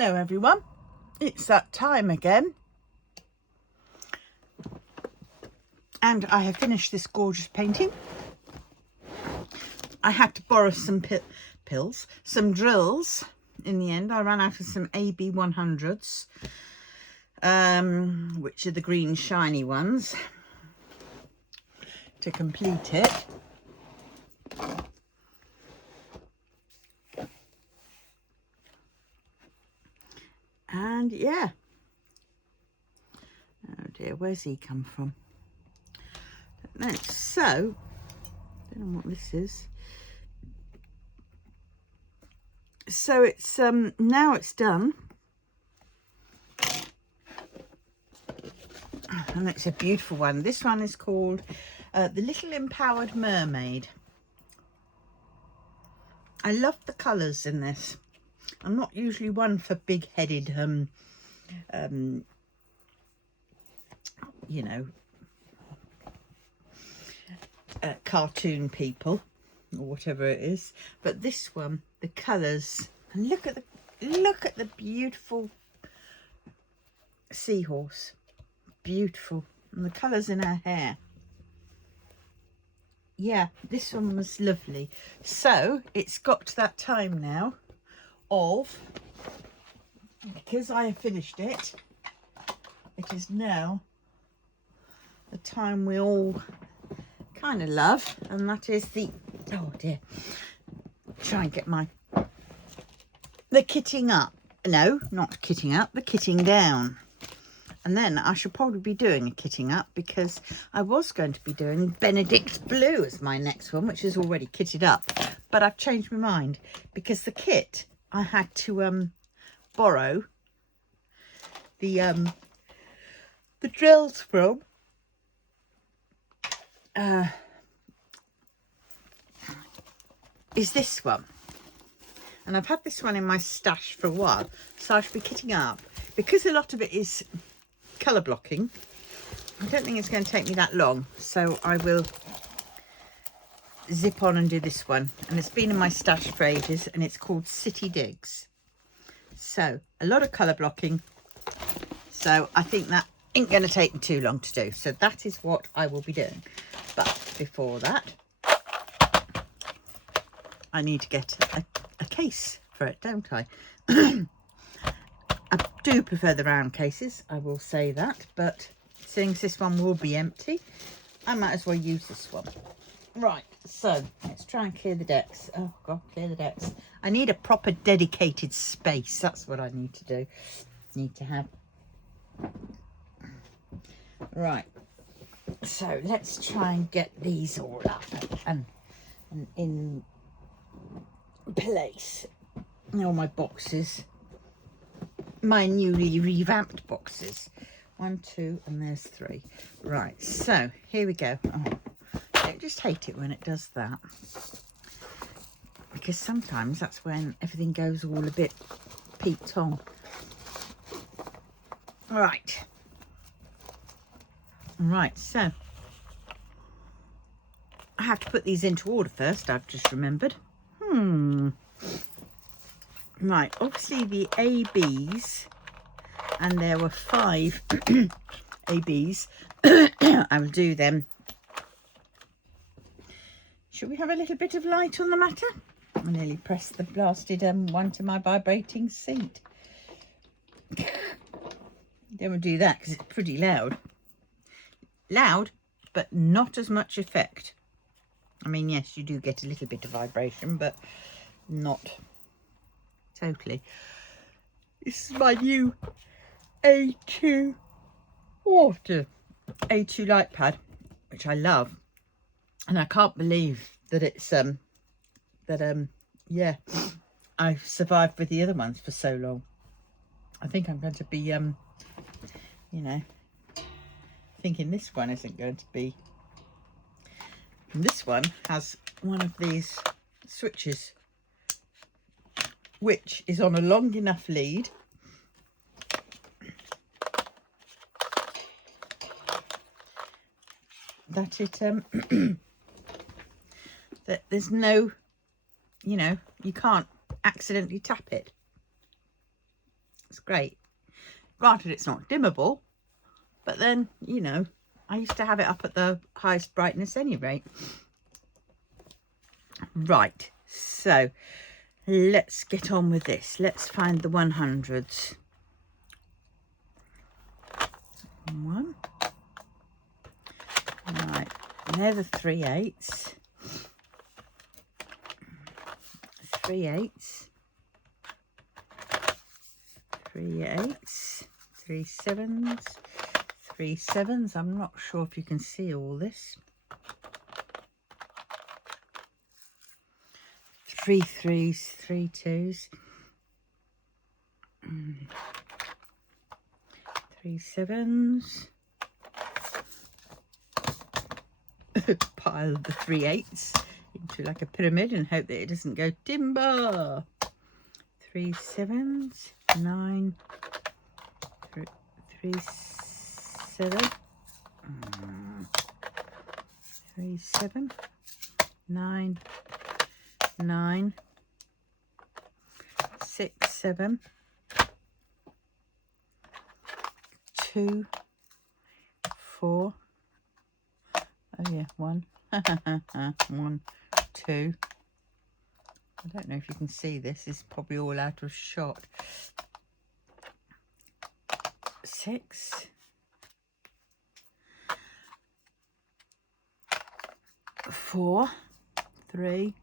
Hello everyone, it's that time again, and I have finished this gorgeous painting. I had to borrow some some drills in the end. I ran out of some AB 100s, which are the green shiny ones, to complete it. And yeah, oh dear, where's he come from? No, so I don't know what this is. So it's now it's done, and it's a beautiful one. This one is called the Little Empowered Mermaid. I love the colours in this. I'm not usually one for big-headed, you know, cartoon people or whatever it is. But this one, the colours, and look at the beautiful seahorse, beautiful, and the colours in her hair. Yeah, this one was lovely. So it's got to that time now of, because I have finished it, it is now the time we all kind of love, and that is the, oh dear, try and get the kitting up. No, not kitting up, the kitting down. And then I should probably be doing a kitting up, because I was going to be doing Benedict's Blue as my next one, which is already kitted up, but I've changed my mind because the kit I had to borrow the drills from is this one, and I've had this one in my stash for a while, so I should be kitting up. Because a lot of it is colour blocking, I don't think it's going to take me that long, so I will zip on and do this one. And it's been in my stash for ages, and it's called City Digs. So a lot of colour blocking, so I think that ain't going to take me too long to do. So that is what I will be doing. But before that, I need to get a case for it, don't I? I do prefer the round cases, I will say that, but seeing as this one will be empty, I might as well use this one. Right, so let's try and clear the decks. Oh God, clear the decks. I need a proper dedicated space. That's what I need to do. Need to have. Right, so let's try and get these all up and in place. All my boxes, my newly revamped boxes. 1, 2, and there's 3. Right, so here we go. Oh, I just hate it when it does that, because sometimes that's when everything goes all a bit peaked on. Right, so I have to put these into order first, I've just remembered. Right, obviously the ABs, and there were 5 ABs. I will do them. Should we have a little bit of light on the matter? I nearly pressed the blasted one to my vibrating seat. Don't want to do that because it's pretty loud. Loud, but not as much effect. I mean, yes, you do get a little bit of vibration, but not totally. This is my new A2 A2 light pad, which I love, and I can't believe that it's yeah, I've survived with the other ones for so long. I think I'm going to be you know, thinking this one isn't going to be. And this one has one of these switches, which is on a long enough lead that it that there's no, you know, you can't accidentally tap it. It's great. Granted, it's not dimmable, but then, you know, I used to have it up at the highest brightness anyway. Right, so let's get on with this. Let's find the 100s. 1. Right, they're the 3/8. 3/8. 3/8. 3/7. 3/7. I'm not sure if you can see all this. 3 3s, 3 2s. 3 7s. Pile the 3/8s into like a pyramid and hope that it doesn't go timber. 3 7s, 9, 3 7, 3 7, 9, 9, 6 7, 2, 4. Oh yeah, 1, 1, 2. I don't know if you can see this. It's probably all out of shot. 6, 4, 3,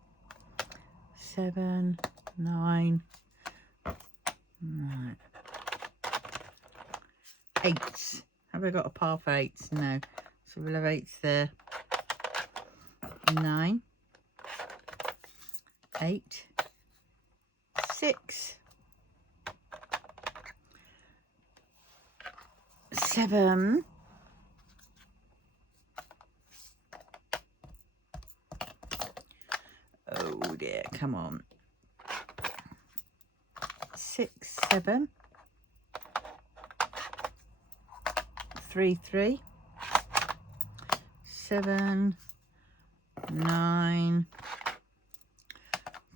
7, 9, 8s. Have I got a par for 8s? No. So we'll have 8s there. 9, 8, 6, 7, oh dear, come on, 6 7, 3 3, 7, 9,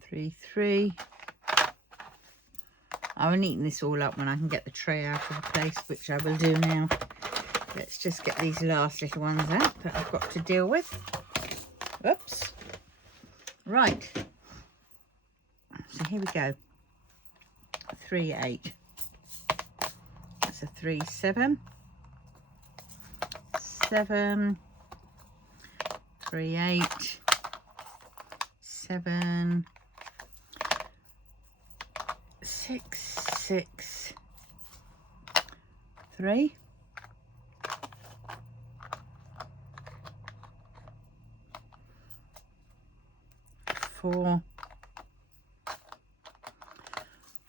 3 3. I will neaten this all up when I can get the tray out of the place, which I will do now. Let's just get these last little ones out that I've got to deal with. Oops. Right. So here we go. 3 8. That's a 3 7. 7. 3 8. 7. 6 6. 3. 4.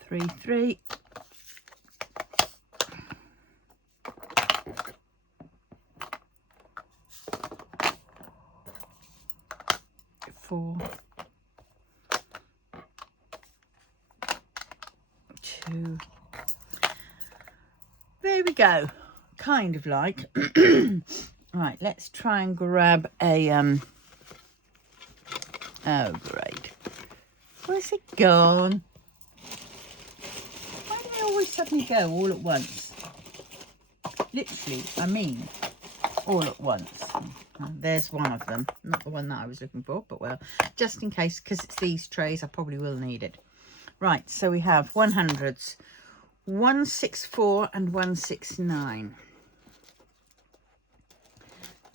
3 3. 4 2. There we go. Kind of like. Right, let's try and grab a oh great. Where's it gone? Why do they always suddenly go all at once? Literally, I mean, all at once. There's one of them. Not the one that I was looking for, but well, just in case, because it's these trays, I probably will need it. Right, so we have 100s. 164 and 169.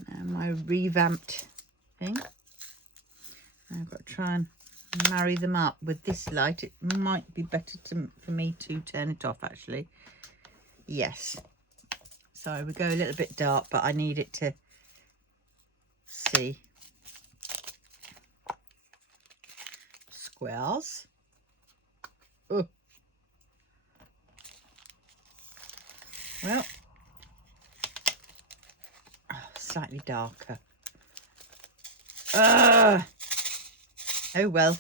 Now my revamped thing. I've got to try and marry them up with this light. It might be better for me to turn it off, actually. Yes. So we go a little bit dark, but I need it to see. Squares. Oh. Well, slightly darker. Oh well.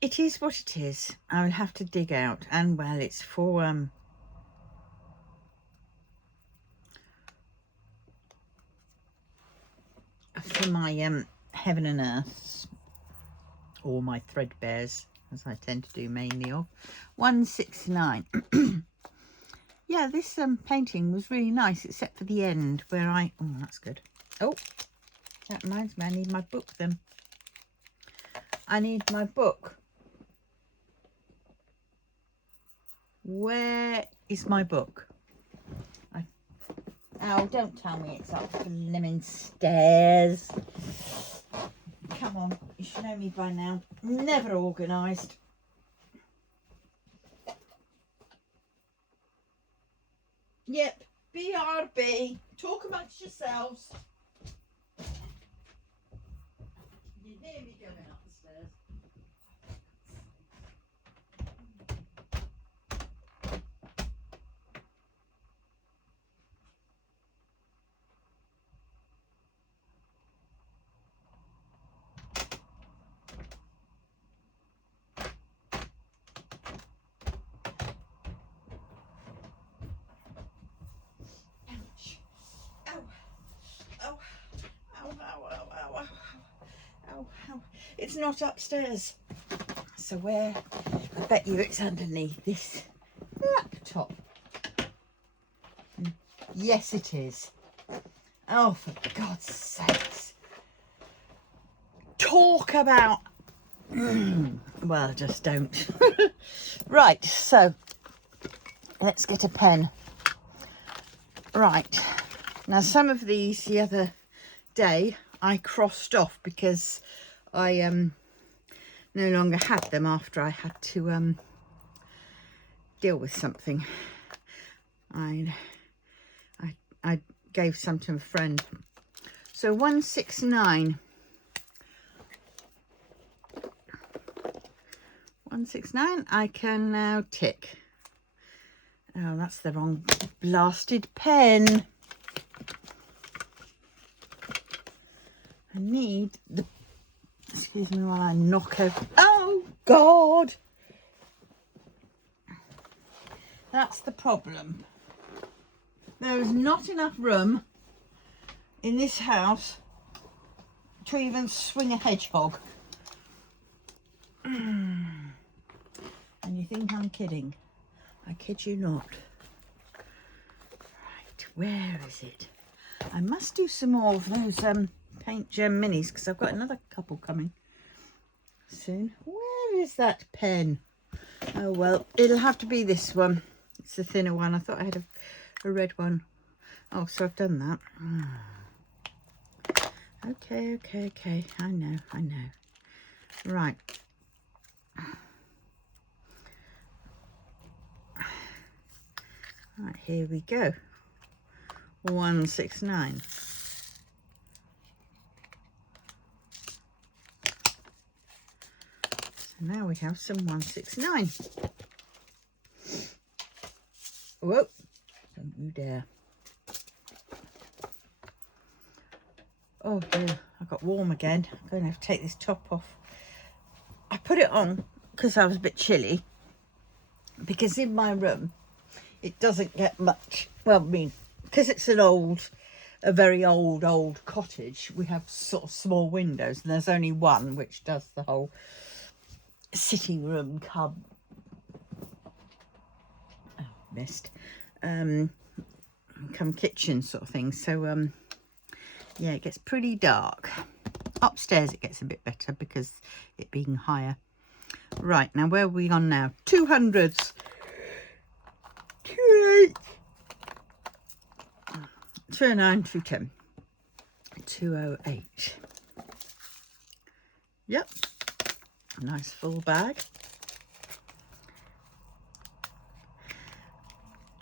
It is what it is. I will have to dig out, and well, it's for my heaven and earth, or my threadbares. as I tend to do mainly of. 169. Yeah, this painting was really nice, except for the end where oh, that's good. Oh, that reminds me, I need my book then. I need my book. Where is my book? Oh, don't tell me it's up the blimmin' stairs. Come on, you should know me by now. Never organised. Yep, BRB. Talk amongst yourselves. You hear me going up the stairs. Ouch. Ow. Ow. Ow, ow, ow, ow, ow. Ow, ow. It's not upstairs. So where? I bet you it's underneath this laptop. Yes, it is. Oh, for God's sakes. Talk about... well, just don't. Right, so let's get a pen. Right, now some of these the other day I crossed off because I no longer had them after I had to deal with something. I gave some to a friend. So 169. 169 I can now tick. Oh, that's the wrong blasted pen. I need the... Excuse me while I knock over... Oh, God! That's the problem. There is not enough room in this house to even swing a hedgehog. And you think I'm kidding? I kid you not. Right, where is it? I must do some more of those paint gem minis because I've got another couple coming soon. Where is that pen? Oh well, it'll have to be this one. It's the thinner one. I thought I had a red one. Oh, so I've done that. Okay. I know. Right. Right, here we go. 169. So now we have some 169. Whoa, don't you dare. Oh dear, I got warm again. I'm going to have to take this top off. I put it on because I was a bit chilly, because in my room it doesn't get much, well, I mean, because it's a very old cottage, we have sort of small windows and there's only one which does the whole sitting room come kitchen sort of thing. So yeah, it gets pretty dark. Upstairs it gets a bit better because it being higher. Right, now where are we on now? 200s. 28, 209, 210, 208. Yep, nice full bag.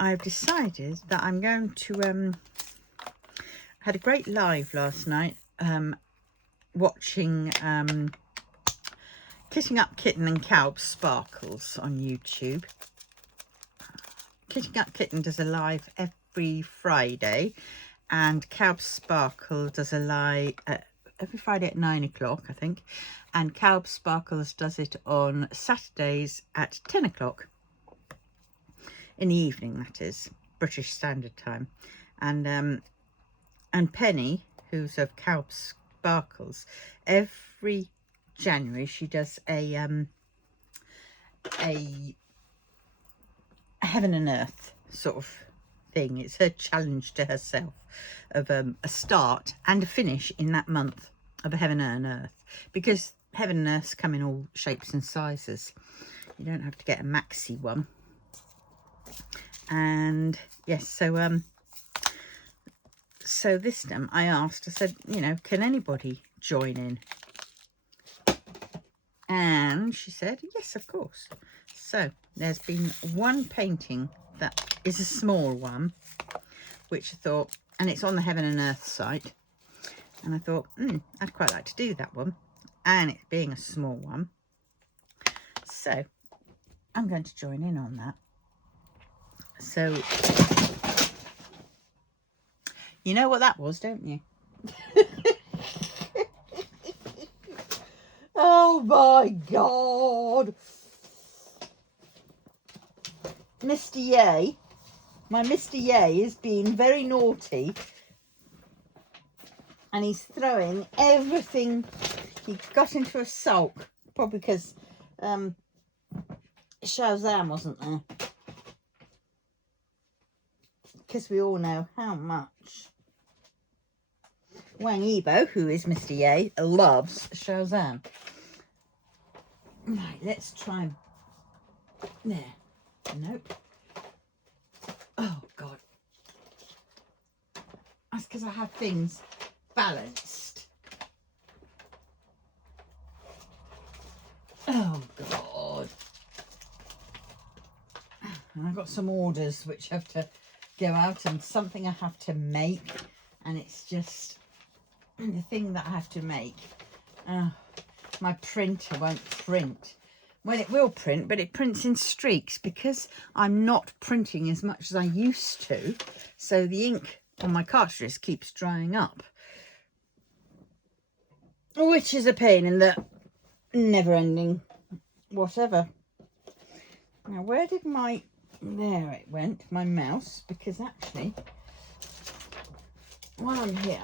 I've decided that I'm going to had a great live last night watching Kitting Up Kitten and Calb Sparkles on YouTube. Kitting Up Kitten does a live every Friday, and Calb Sparkle does a live every Friday at 9 o'clock, I think, and Calb Sparkles does it on Saturdays at 10 o'clock in the evening, that is British Standard Time. And Penny, who's of Calb Sparkles, every January she does a a heaven and earth sort of thing. It's her challenge to herself of a start and a finish in that month of a heaven and earth, because heaven and earths come in all shapes and sizes. You don't have to get a maxi one. And yes, so this time I asked, I said, you know, can anybody join in? And she said, yes, of course. So there's been one painting that is a small one, which I thought, and it's on the Heaven and Earth site. And I thought, I'd quite like to do that one. And it being a small one. So I'm going to join in on that. So you know what that was, don't you? Oh my God. Mr. Yay, my Mr. Yay is being very naughty, and he's throwing everything. He got into a sulk, probably because Shazam wasn't there. Because we all know how much Wang Yibo, who is Mr. Yay, loves Shazam. Right, let's try and... There. Nope. Oh, God. That's because I have things balanced. Oh, God. And I've got some orders which have to go out, and something I have to make. And it's just the thing that I have to make. My printer won't print. Well, it will print, but it prints in streaks because I'm not printing as much as I used to. So the ink on my cartridges keeps drying up, which is a pain in the never-ending whatever. Now, where did my... There it went, my mouse, because actually, while I'm here,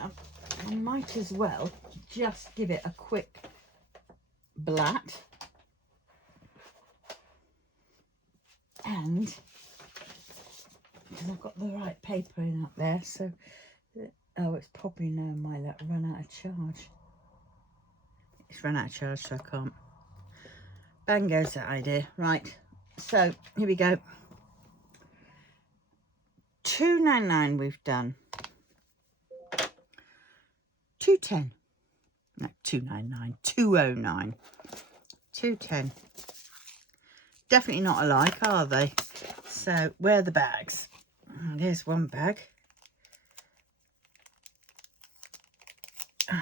I might as well just give it a quick blat. And because I've got the right paper in up there, so oh, it's probably now might run out of charge. It's run out of charge, so I can't. Bang goes that idea. Right, so here we go. $2.99 we've done. $2.10. No, $2.99. $2.09. $2.10. Definitely not alike, are they? So where are the bags? There's one bag. I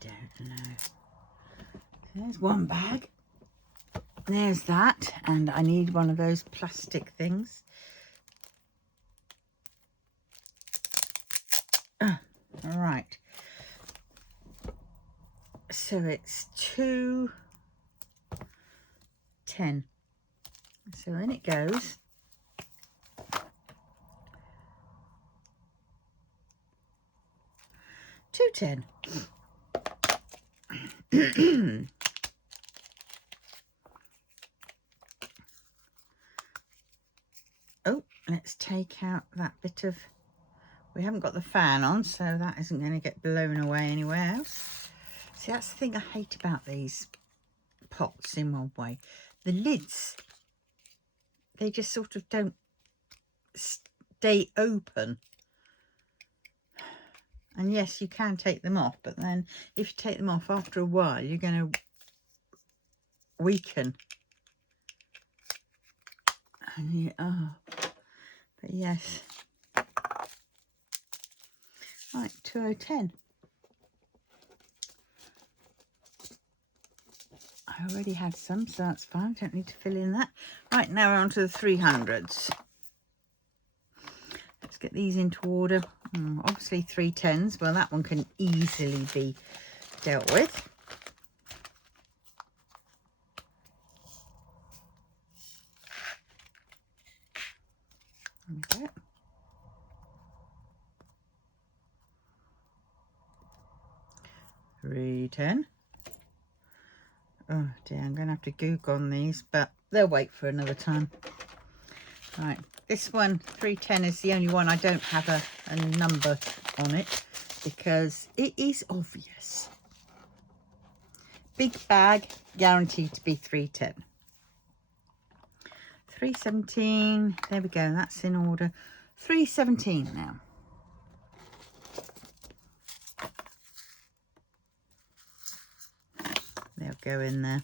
don't know. There's one bag. There's that. And I need one of those plastic things. All right. So it's $2.10. So in it goes. $2.10. Oh, let's take out that bit of... We haven't got the fan on, so that isn't going to get blown away anywhere else. See, that's the thing I hate about these pots in one way. The lids, they just sort of don't stay open. And yes, you can take them off, but then if you take them off after a while, you're going to weaken. And you, oh, but yes. Right, 2010. I already had some, so that's fine. Don't need to fill in that. Right, now we're on to the 300s. Let's get these into order. Obviously 310s. Well, that one can easily be dealt with. There we go. $3.10. Oh dear, I'm going to have to Google on these, but they'll wait for another time. Right, this one, 310, is the only one I don't have a number on it because it is obvious. Big bag, guaranteed to be 310. 317, there we go, that's in order. 317 now. They'll go in there.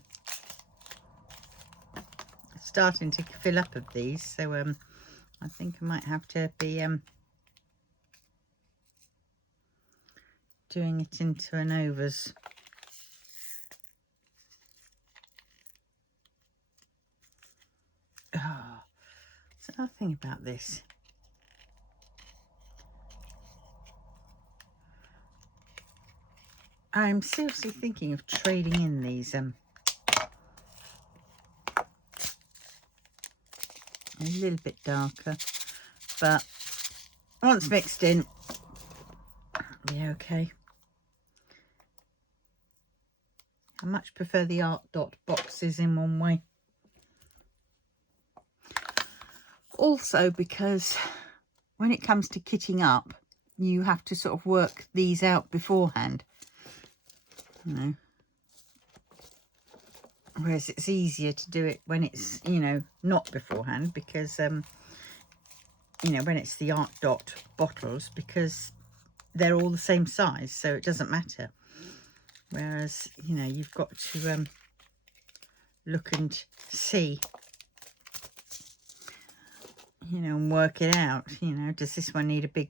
It's starting to fill up of these, so I think I might have to be doing it into an overs. Oh, there's another thing about this. I'm seriously thinking of trading in these a little bit darker, but once mixed in, yeah, okay. I much prefer the art dot boxes in one way. Also because when it comes to kitting up, you have to sort of work these out beforehand. You know, whereas it's easier to do it when it's, you know, not beforehand, because you know, when it's the art dot bottles, because they're all the same size, so it doesn't matter. Whereas, you know, you've got to look and see, you know, and work it out. You know, does this one need a big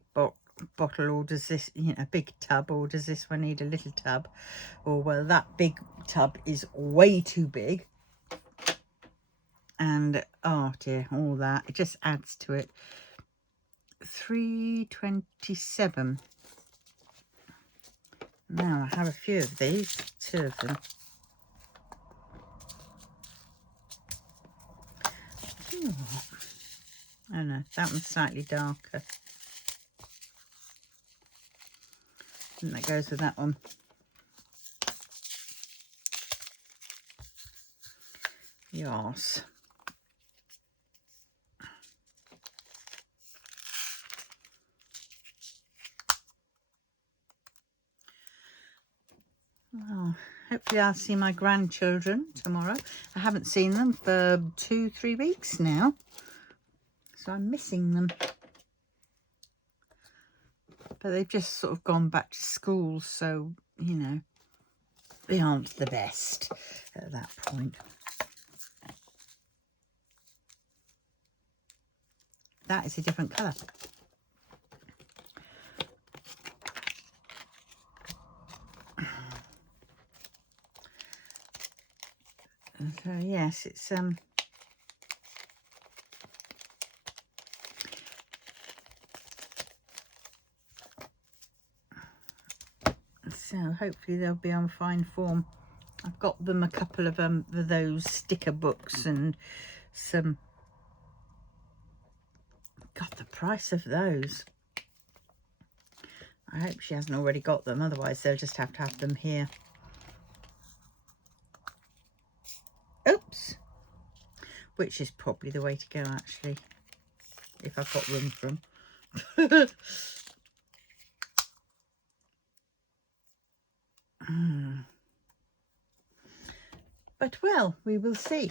bottle, or does this, you know, a big tub, or does this one need a little tub? Or, well, that big tub is way too big, and oh dear, all that, it just adds to it. 327. Now I have a few of these, 2 of them. Oh no, that one's slightly darker. And that goes with that one. Yes. Well, hopefully I'll see my grandchildren tomorrow. I haven't seen them for 2-3 weeks now, so I'm missing them. But they've just sort of gone back to school, so, you know, they aren't the best at that point. That is a different colour. So yes, it's so hopefully they'll be on fine form. I've got them a couple of those sticker books and some. God, the price of those. I hope she hasn't already got them, otherwise they'll just have to have them here. Oops. Which is probably the way to go, actually, if I've got room for them. But, well, we will see.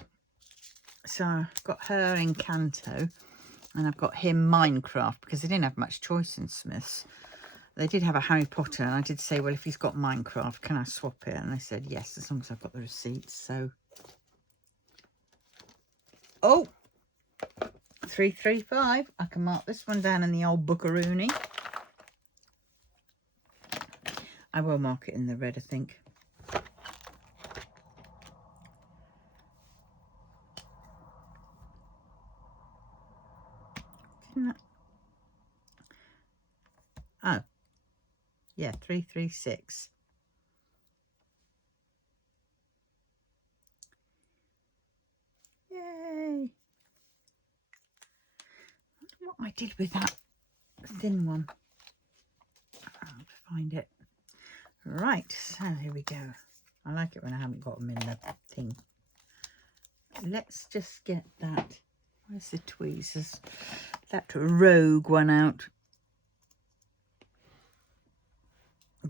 So I've got her Encanto, and I've got him Minecraft, because they didn't have much choice in Smiths. They did have a Harry Potter, and I did say, well, if he's got Minecraft, can I swap it? And they said yes, as long as I've got the receipts. So, oh, 335. I can mark this one down in the old Bookaroony. I will mark it in the red, I think. Oh, yeah, 336. Yay! What I did with that thin one. I'll find it. Right, so here we go. I like it when I haven't got them in the thing. Let's just get that. Where's the tweezers? That rogue one out.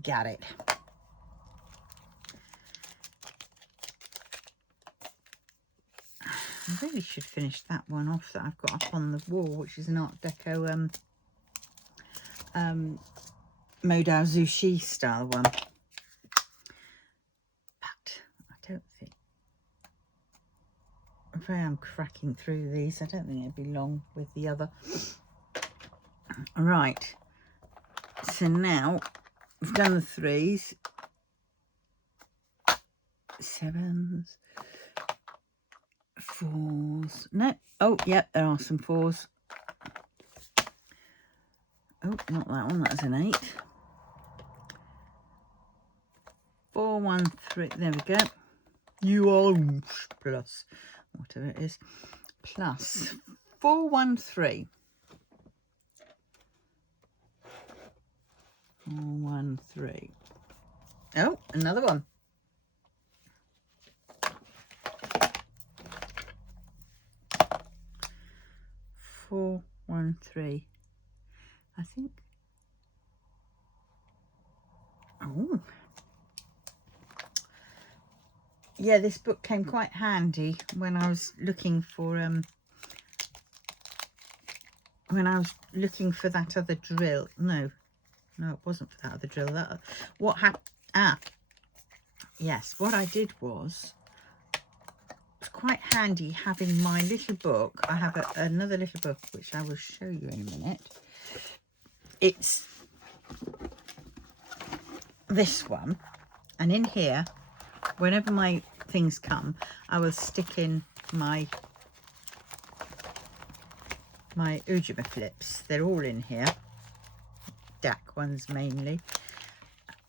Got it. I really should finish that one off that I've got up on the wall, which is an Art Deco Modal Zushi style one. But I don't think, if I am cracking through these, I don't think it'd be long with the other. Right, so now we've done the 3s, 7s, 4s. No, oh, yep, there are some 4s. Oh, not that one, that's an 8. 4, 1, 3, there we go. You are plus, whatever it is, plus 4, 1, 3. 4, 1, 3. Oh, another one. 4, 1, 3. I think. Oh. Yeah, this book came quite handy when I was looking for that other drill. No, it wasn't for that other drill. That what happened? Ah, yes. What I did was, it's quite handy having my little book. I have another little book which I will show you in a minute. It's this one, and in here, whenever my things come, I will stick in my Ujima flips. They're all in here, DAC ones mainly,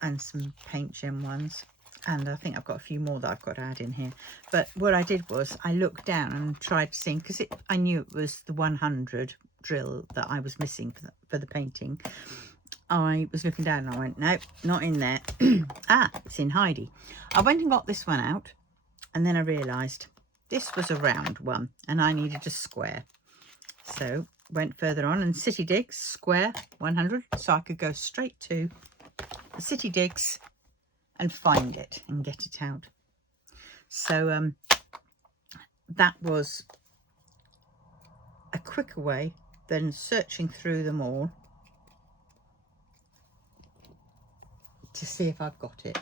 and some paint gem ones, and I think I've got a few more that I've got to add in here. But what I did was I looked down and tried to see, because I knew it was the 100 drill that I was missing for the painting. I was looking down and I went, nope, not in there. Ah, it's in Heidi. I went and got this one out, and then I realised this was a round one and I needed a square. So went further on, and City Digs square 100, so I could go straight to the City Digs and find it and get it out. So that was a quicker way than searching through them all to see if I've got it.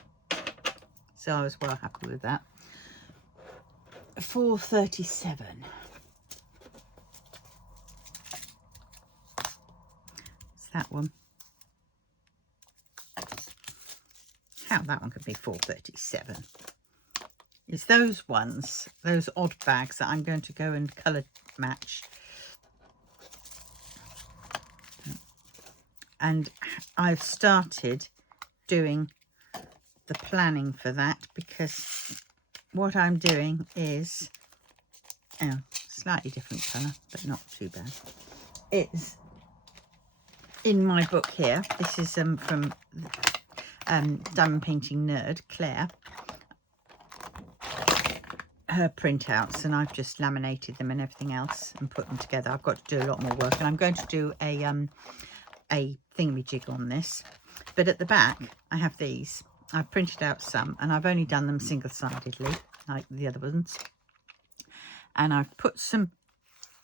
So I was well happy with that. 437. It's that one. How that one could be 437. It's those ones, those odd bags that I'm going to go and colour match. And I've started doing the planning for that, because what I'm doing is, slightly different colour, but not too bad. It's in my book here. This is from Diamond Painting Nerd, Claire. Her printouts, and I've just laminated them and everything else and put them together. I've got to do a lot more work, and I'm going to do a thingamajig on this. But at the back I have these. I've printed out some, and I've only done them single-sidedly like the other ones, and I've put some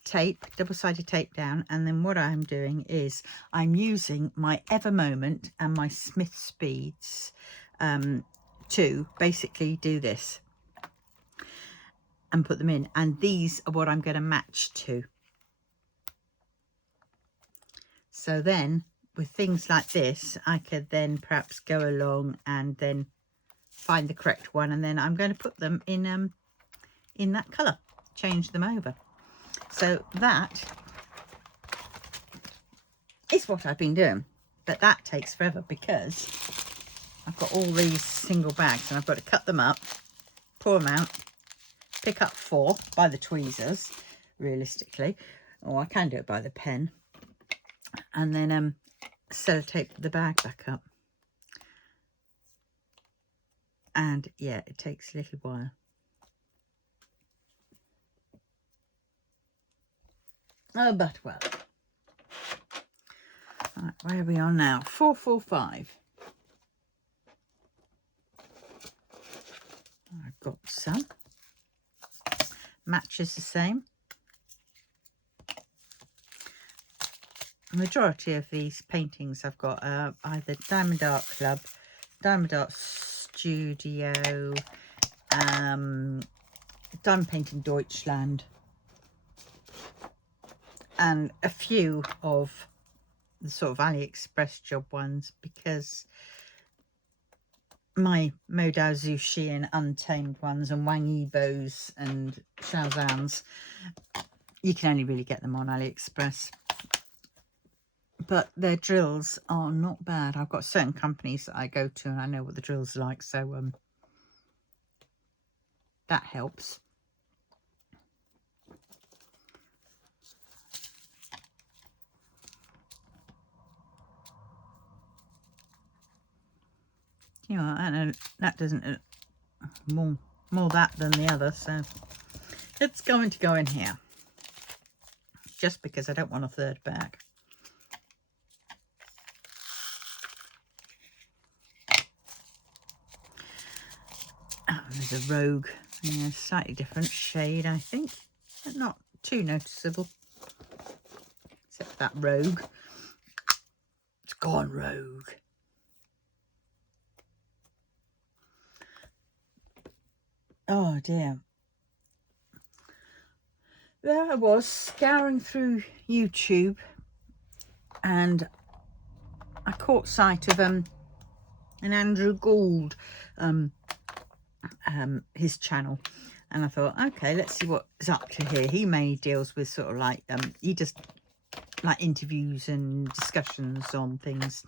tape, double-sided tape down, and then what I'm doing is I'm using my Ever Moment and my Smith Speeds to basically do this and put them in, and these are what I'm going to match to. So then with things like this, I could then perhaps go along and then find the correct one, and then I'm going to put them in that colour, change them over. So that is what I've been doing, but that takes forever because I've got all these single bags and I've got to cut them up, pour them out, pick up 4 by the tweezers realistically, or I can do it by the pen, and then sellotape the bag back up. And yeah, it takes a little while. Oh, but well. Right, where are we on now? 445. I've got some. Matches the same. The majority of these paintings I've got either Diamond Art Club, Diamond Art Studio, Diamond Painting Deutschland, and a few of the sort of AliExpress job ones, because my Modao Zushi and Untamed ones and Wang Yibos and Xiaozans, you can only really get them on AliExpress. But their drills are not bad. I've got certain companies that I go to and I know what the drills are like, so that helps. You know, I know that doesn't more that than the other, so it's going to go in here. Just because I don't want a third bag. Oh, there's a Rogue. Yeah, slightly different shade, I think. But not too noticeable. Except for that Rogue. It's gone rogue. Oh dear. There I was scouring through YouTube and I caught sight of an Andrew Gould, his channel, and I thought, okay, let's see what's up to here. He mainly deals with sort of like he does like interviews and discussions on things,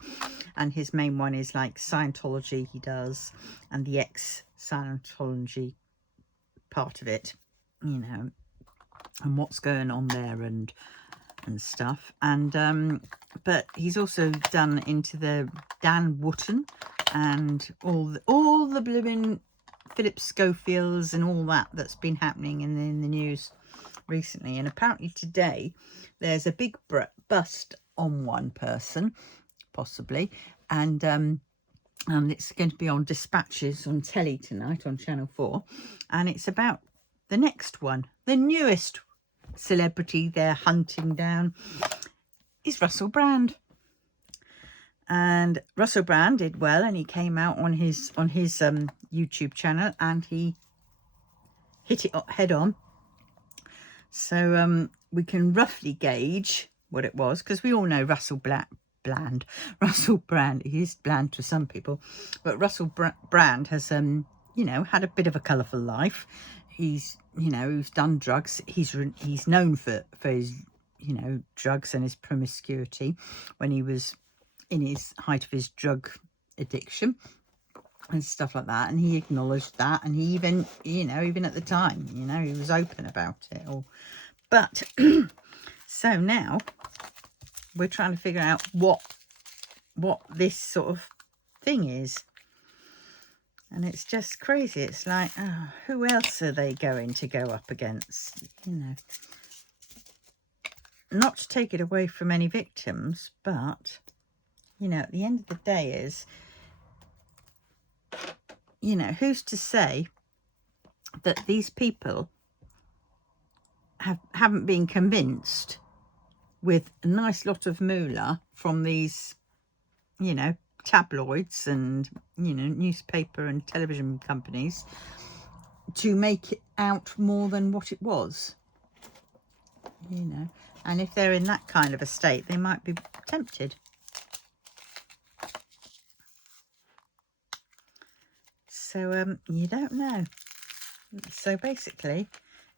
and his main one is like Scientology he does, and the ex-Scientology part of it, you know, and what's going on there and stuff. And but he's also done into the Dan Wootton and all the blooming Philip Schofields and all that's been happening in the news recently. And apparently today there's a big bust on one person, possibly, and it's going to be on Dispatches on telly tonight on Channel 4, and it's about the next one, the newest celebrity they're hunting down is Russell Brand. And Russell Brand did well, and he came out on his YouTube channel and he hit it head on. So we can roughly gauge what it was, because we all know Russell Brand. He is bland to some people, but Russell Brand has you know, had a bit of a colourful life. He's, you know, he's done drugs. He's known for his, you know, drugs and his promiscuity when he was in his height of his drug addiction and stuff like that, and he acknowledged that, and he even, you know, even at the time, you know, he was open about it all. But so now we're trying to figure out what this sort of thing is, and it's just crazy. It's like, oh, who else are they going to go up against, you know? Not to take it away from any victims, but, you know, at the end of the day is, you know, who's to say that these people haven't been convinced with a nice lot of moolah from these, you know, tabloids and, you know, newspaper and television companies to make it out more than what it was, you know. And if they're in that kind of a state, they might be tempted. So you don't know. So basically,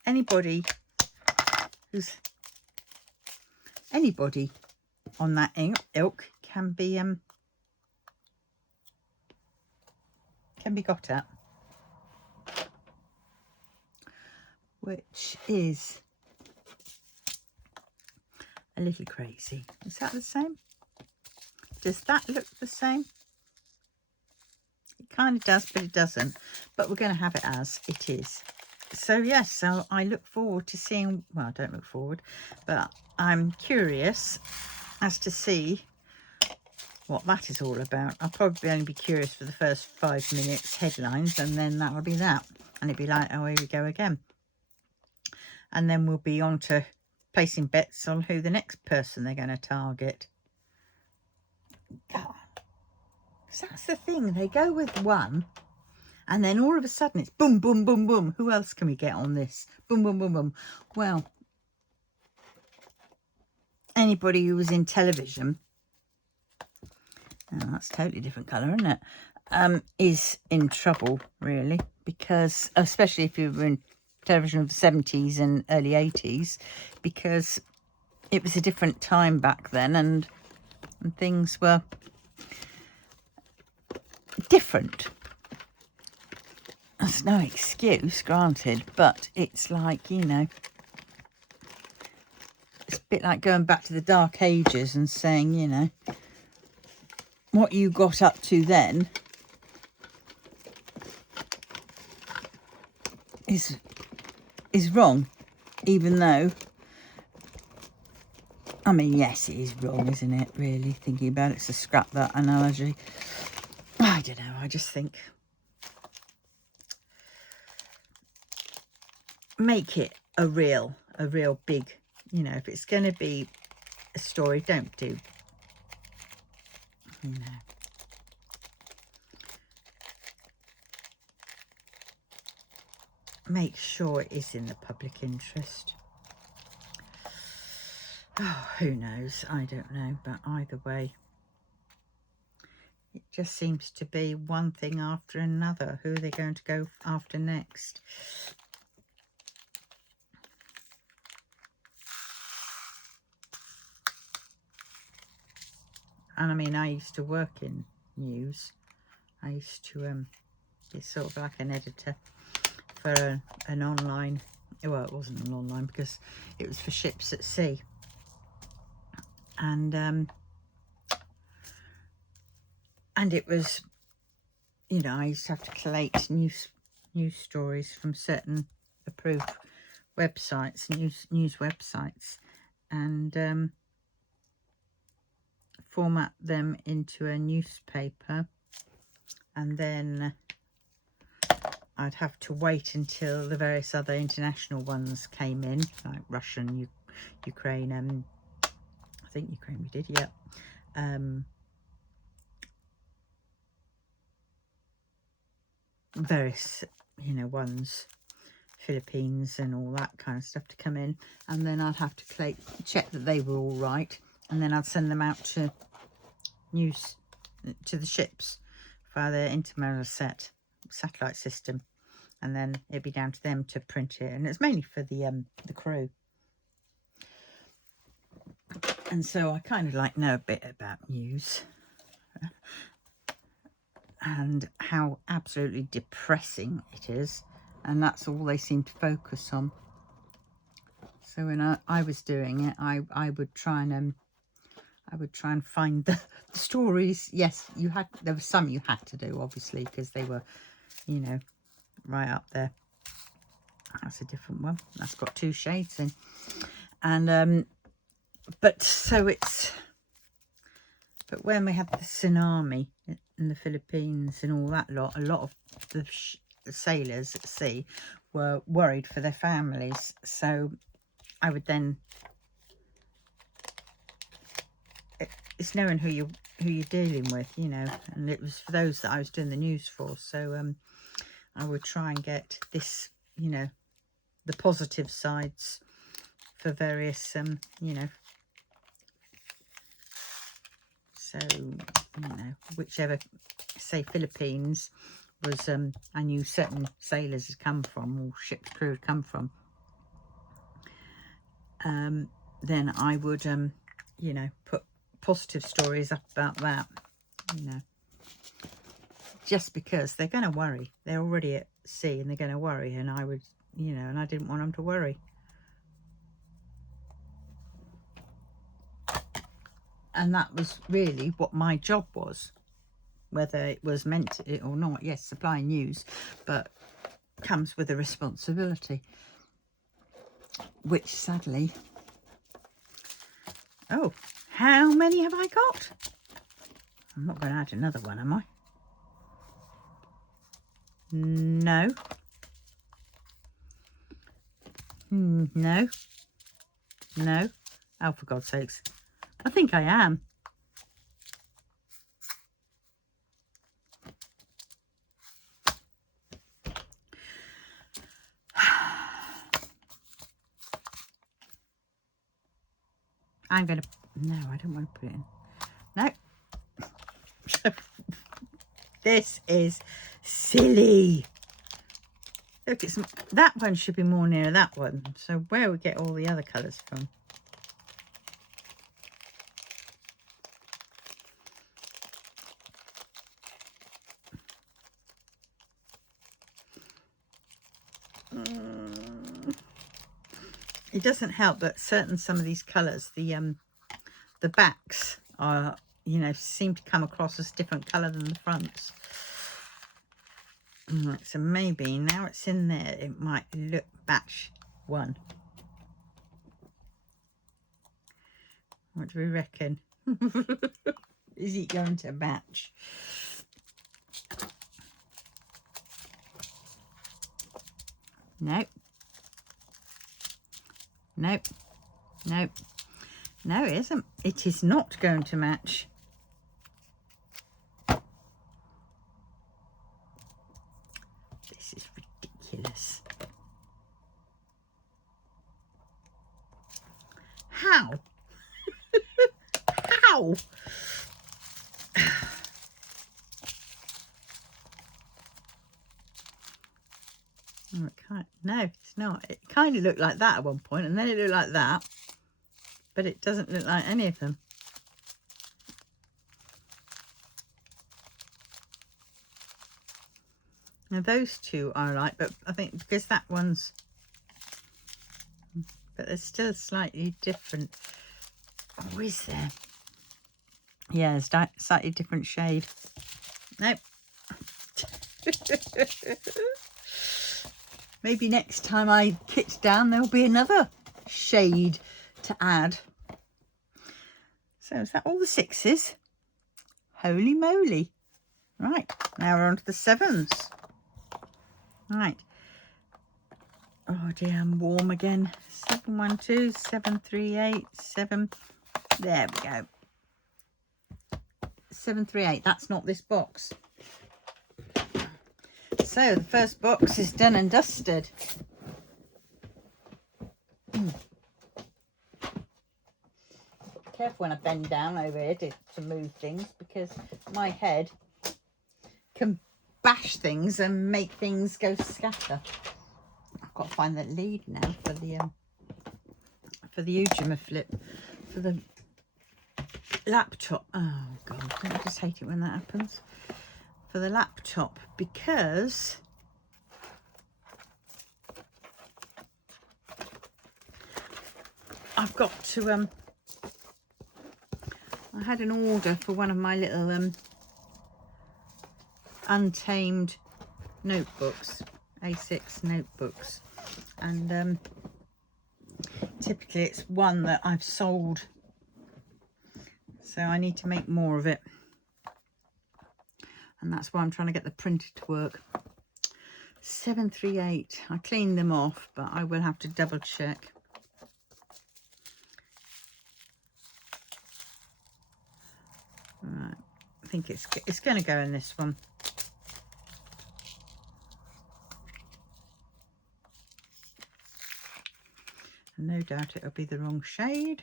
anybody on that ilk can be got at, which is a little crazy. Is that the same? Does that look the same? It kind of does, but it doesn't. But we're going to have it as it is. So yes, so I look forward to seeing, well, I don't look forward, but I'm curious as to see what that is all about. I'll probably only be curious for the first 5 minutes headlines, and then that will be that. And it'd be like, oh, here we go again. And then we'll be on to placing bets on who the next person they're going to target. God. So that's the thing. They go with one, and then all of a sudden it's boom, boom, boom, boom. Who else can we get on this? Boom, boom, boom, boom. Well, anybody who was in television, oh, that's a totally different colour, isn't it? Is in trouble, really, because especially if you were in television of the 70s and early 80s, because it was a different time back then, and things were different. That's no excuse, granted, but it's like, you know, it's a bit like going back to the Dark Ages and saying, you know, what you got up to then is wrong, even though, I mean, yes, it is wrong, isn't it, really, thinking about it, so scrap that analogy. I don't know, I just think, make it a real big, you know, if it's going to be a story, don't do, you know, make sure it is in the public interest. Oh, who knows? I don't know, but either way, it just seems to be one thing after another. Who are they going to go after next? And I mean, I used to work in news. I used to be sort of like an editor for an online, well, it wasn't an online because it was for ships at sea. And it was, you know, I used to have to collate news stories from certain approved websites, news websites, and format them into a newspaper, and then I'd have to wait until the various other international ones came in, like Russian, Ukraine, I think Ukraine we did, yeah. Various, you know, ones, Philippines and all that kind of stuff to come in, and then I'd have to check that they were all right, and then I'd send them out to the ships via their Inmarsat satellite system, and then it'd be down to them to print it, and it's mainly for the crew. And so I kind of like know a bit about news and how absolutely depressing it is, and that's all they seem to focus on. So when I was doing it, I would try and find the stories. Yes, there were some you had to do, obviously, because they were, you know, right up there. That's a different one. That's got 2 shades in. And but when we had the tsunami in the Philippines and all that lot, a lot of the sailors at sea were worried for their families. So I would then, it's knowing who you're dealing with, you know, and it was for those that I was doing the news for. So I would try and get this, you know, the positive sides for various, you know, so, you know, whichever, say Philippines was, I knew certain sailors had come from, or ship's crew had come from, then I would, you know, put positive stories up about that, you know, just because they're going to worry. They're already at sea and they're going to worry, and I would, you know, and I didn't want them to worry. And that was really what my job was whether it was meant to or not. Yes, supplying news, but comes with a responsibility, which sadly... Oh, how many have I got? I'm not going to add another one, am I? No. No. No. Oh, for God's sakes. I think I am. I'm going to... No, I don't want to put it in. No. This is silly. Look, it's that one should be more near that one. So where we get all the other colours from? It doesn't help that some of these colours, the backs are, you know, seem to come across as different colour than the fronts. Right, so maybe now it's in there, it might look batch one. What do we reckon? Is it going to match? Nope. Nope. Nope. No, it isn't. It is not going to match. This is ridiculous. How? How? Oh, it can't. No, it's not. It kind of looked like that at one point, and then it looked like that, but it doesn't look like any of them. Now those two are right, but I think because that one's, but they're still slightly different. Oh, is there? Yeah, it's slightly different shade. Nope. Maybe next time I kit down there'll be another shade to add. So is that all the sixes? Holy moly. Right, now we're on to the sevens. Right. Oh dear, I'm warm again. 712, 738, 7. There we go. 738. That's not this box. So the first box is done and dusted. Careful when I bend down over here to move things, because my head can bash things and make things go scatter. I've got to find that lead now for the Ujima flip for the laptop. Oh God, don't I just hate it when that happens? For the laptop, because I've got to I had an order for one of my little Untamed notebooks, A6 notebooks, and typically it's one that I've sold, so I need to make more of it, and that's why I'm trying to get the printer to work. 738. I cleaned them off, but I will have to double check. Right, I think it's going to go in this one. And no doubt it'll be the wrong shade.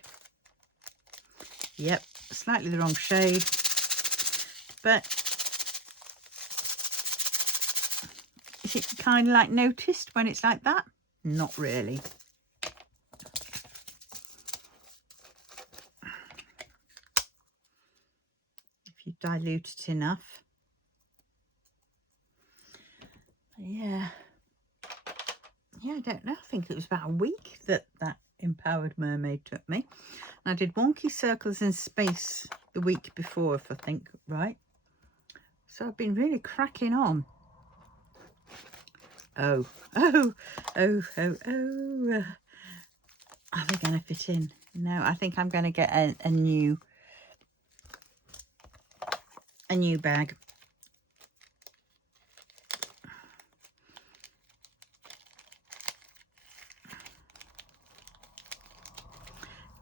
Yep, slightly the wrong shade, but is it kind of like noticed when it's like that? Not really. If you dilute it enough. Yeah, I don't know. I think it was about a week that Empowered Mermaid took me. And I did wonky circles in space the week before, if I think right. So I've been really cracking on. Oh. Are they going to fit in? No, I think I'm going to get a new bag.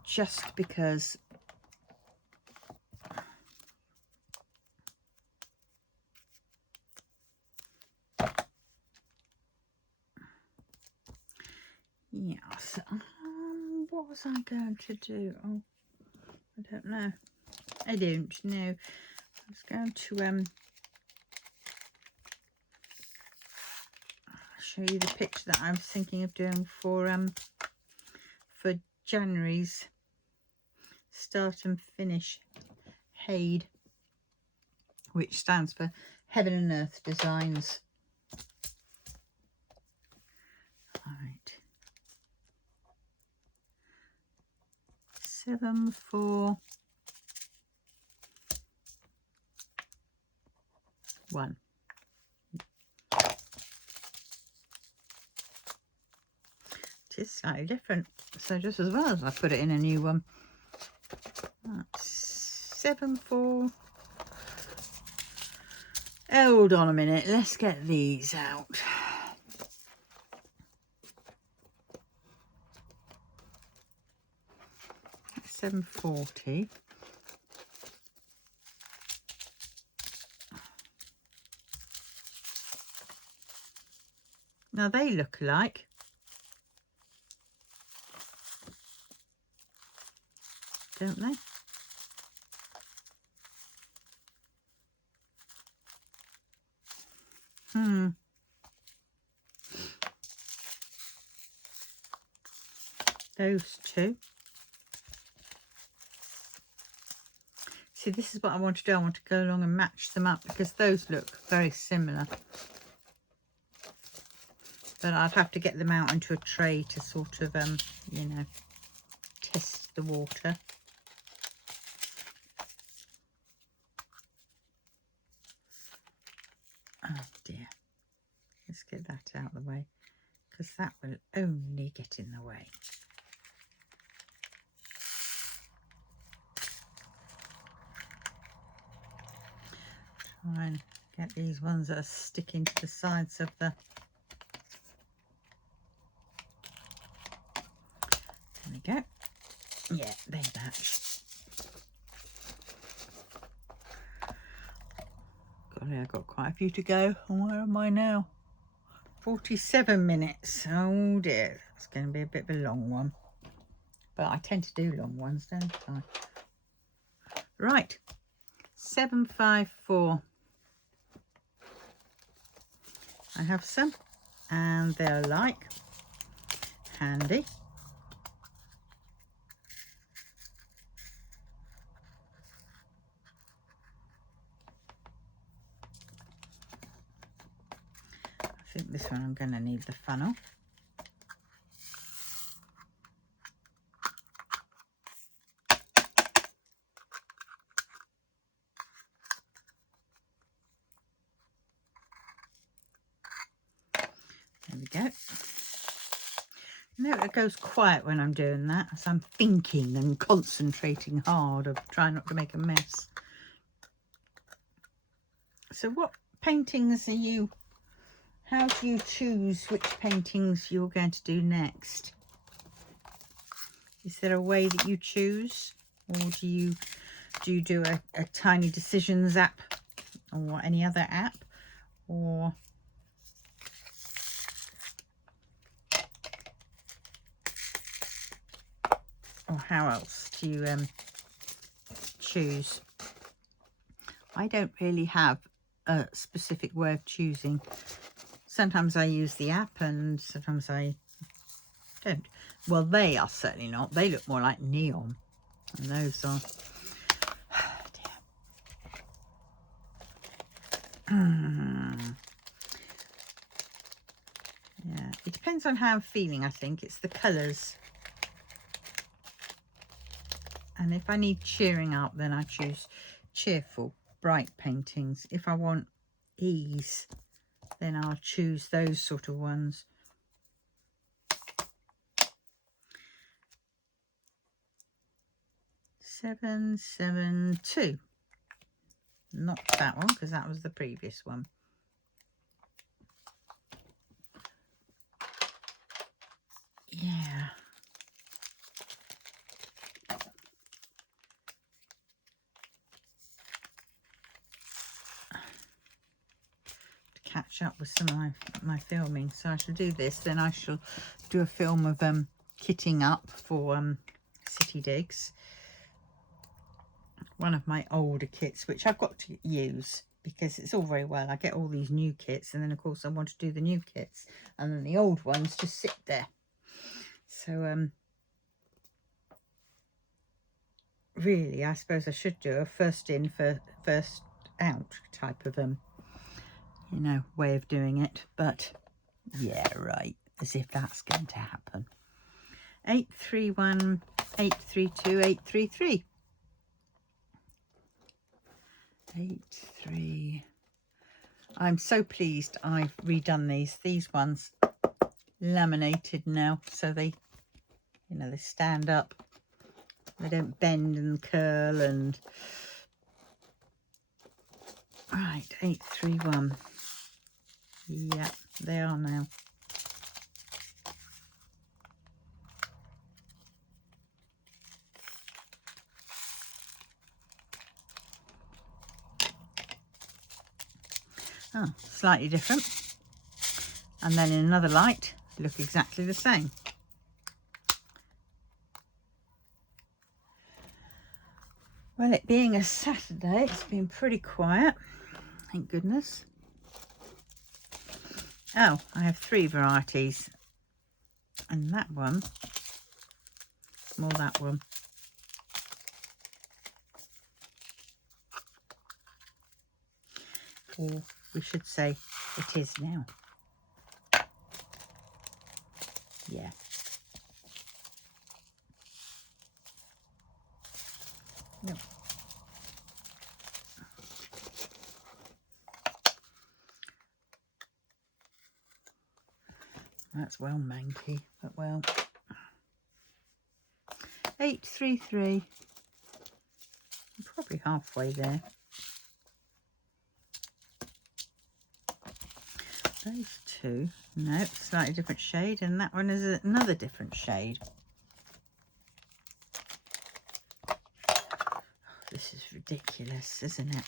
Just because yeah, so what was I going to do? Oh, I don't know. I don't know. I was going to show you the picture that I was thinking of doing for January's start and finish HADE, which stands for Heaven and Earth Designs. All right. 7, 4, 1. It is slightly different, so just as well as I put it in a new one. That's 7, 4. Hold on a minute, let's get these out. That's 740. Now they look alike. Don't they? Those two. See, this is what I want to do. I want to go along and match them up because those look very similar. But I'd have to get them out into a tray to sort of, you know, test the water. Oh dear. Let's get that out of the way because that will only get in the way. Try and get these ones that are sticking to the sides of the... There we go. Yeah, they match. Golly, I've got quite a few to go. Where am I now? 47 minutes. Oh dear, it's going to be a bit of a long one. But I tend to do long ones, don't I? Right, 754. I have some, and they're like handy. I think this one I'm going to need the funnel. There we go. Note it goes quiet when I'm doing that, as I'm thinking and concentrating hard of trying not to make a mess. So what paintings are you, how do you choose which paintings you're going to do next? Is there a way that you choose, or do you do a Tiny Decisions app or any other app, or how else do you choose? I don't really have a specific way of choosing. Sometimes I use the app and sometimes I don't. Well, they are certainly not. They look more like neon, and those are... Yeah, it depends on how I'm feeling. I think it's the colours. And if I need cheering up, then I choose cheerful bright paintings. If I want ease, then I'll choose those sort of ones. Seven, 7, 2. Not that one, because that was the previous one. Yeah. To catch up with some of my filming. So I shall do this, then I shall do a film of kitting up for City Digs. One of my older kits, which I've got to use, because it's all very well. I get all these new kits, and then of course I want to do the new kits, and then the old ones just sit there. So really, I suppose I should do a first in, first out type of you know, way of doing it. But yeah, right, as if that's going to happen. 831, 832, 833. 8, 3. I'm so pleased I've redone these ones laminated now, so they, you know, they stand up, they don't bend and curl. And right, 831. Yeah, they are now. Oh, slightly different. And then in another light, look exactly the same. Well, it being a Saturday, it's been pretty quiet. Thank goodness. Oh, I have 3 varieties. And that one, more that one. Or we should say it is now. Yeah. No. That's well manky, but well. 833. I'm probably halfway there. Those 2, no, slightly different shade, and that one is another different shade. Oh, this is ridiculous, isn't it?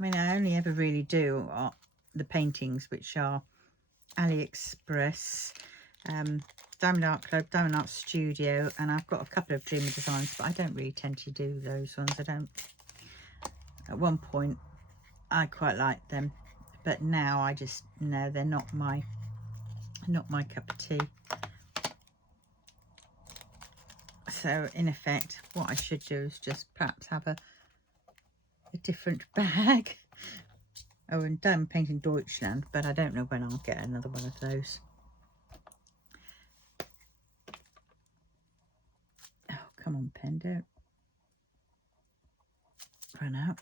I mean, I only ever really do the paintings which are AliExpress, Diamond Art Club, Diamond Art Studio, and I've got a couple of Dreamer Designs, but I don't really tend to do those ones. I don't. At one point, I quite liked them, but now I just, no, they're not my cup of tea. So in effect, what I should do is just perhaps have a different bag. Oh, and Diamond Painting Deutschland, but I don't know when I'll get another one of those. Oh, come on, pen, don't run out.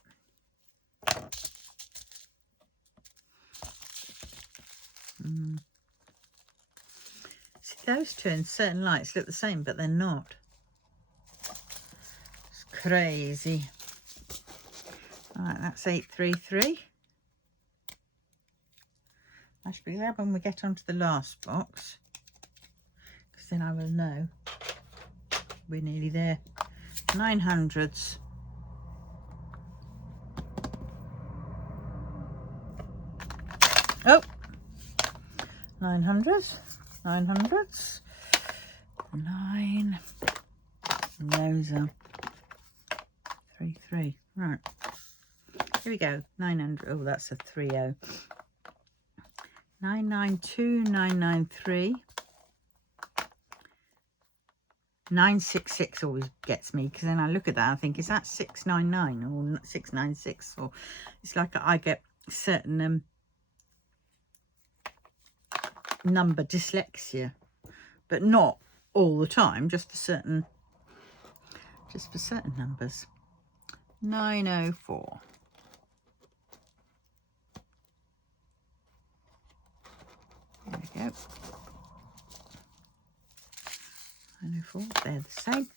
See, those 2 in certain lights look the same, but they're not. It's crazy. All right, that's 833. I should be glad when we get onto the last box, because then I will know we're nearly there. 900s. Oh, 900s, 900s, 9. And those are 3, 3. Right. Here we go. 900. Oh, that's a 30. 992, 993. 966 always gets me, because then I look at that and I think, is that 699 or 696? Or it's like I get certain number dyslexia, but not all the time, just for certain numbers. 904. There we go. 904, they're the same.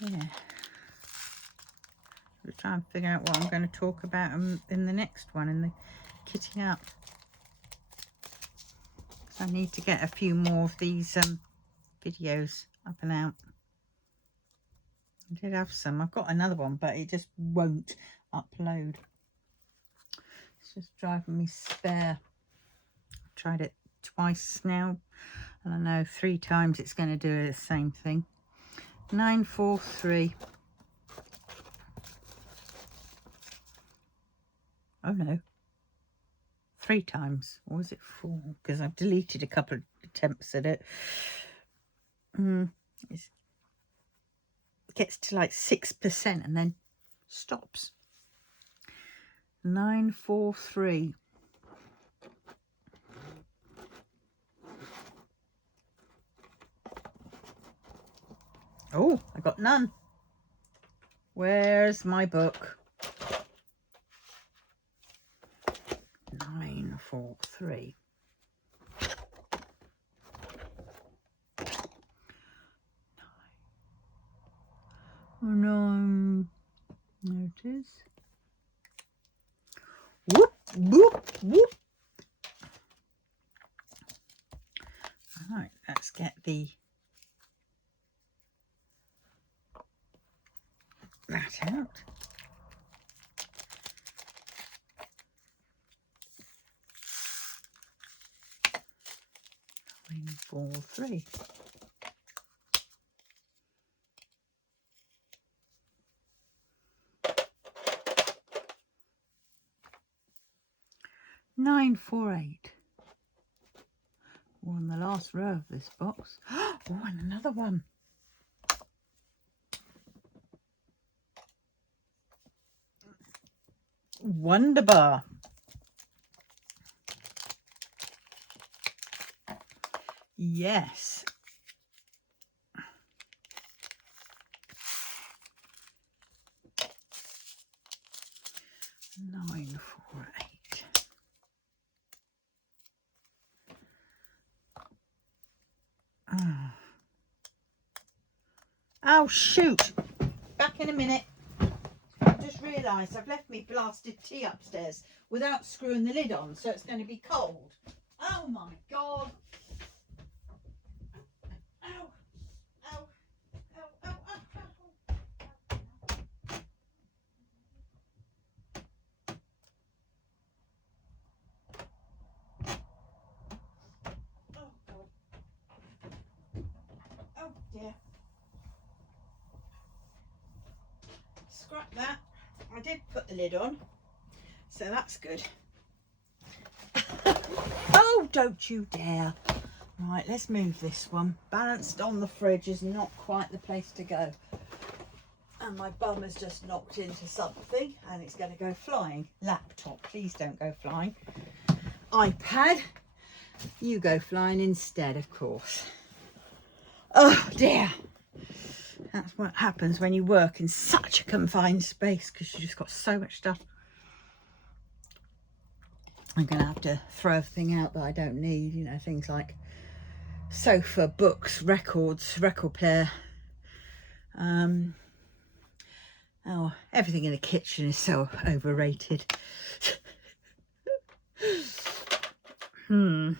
Yeah. We'll try and figure out what I'm going to talk about in the next one, in the kitting up. So I need to get a few more of these videos up and out. I did have some. I've got another one, but it just won't upload. It's just driving me spare. I've tried it twice now, and I know 3 times it's going to do the same thing. 943. Oh no, 3 times. Or was it 4? Because I've deleted a couple of attempts at it. It gets to like 6% and then stops. 943. Oh, I got none. Where's my book? 943. Oh no, there it is. Whoop, whoop, whoop. All right, let's get that out. 943. Nine, 4, 8. On the last row of this box. Oh, and another one. Wonderbar. Yes. 9, 4, 8. Oh shoot! Back in a minute. I've just realised I've left me blasted tea upstairs without screwing the lid on, so it's going to be cold. Oh my god! Ow! Ow! Ow! Ow! Ow! Ow! Oh god! Oh dear! Scrap that. I did put the lid on, so that's good. Oh, don't you dare. Right, let's move this one. Balanced on the fridge is not quite the place to go. And my bum has just knocked into something and it's going to go flying. Laptop, please don't go flying. iPad, you go flying instead, of course. Oh dear. That's what happens when you work in such a confined space, because you just got so much stuff. I'm going to have to throw everything out that I don't need, you know, things like sofa, books, records, record player. Oh, everything in the kitchen is so overrated. Oh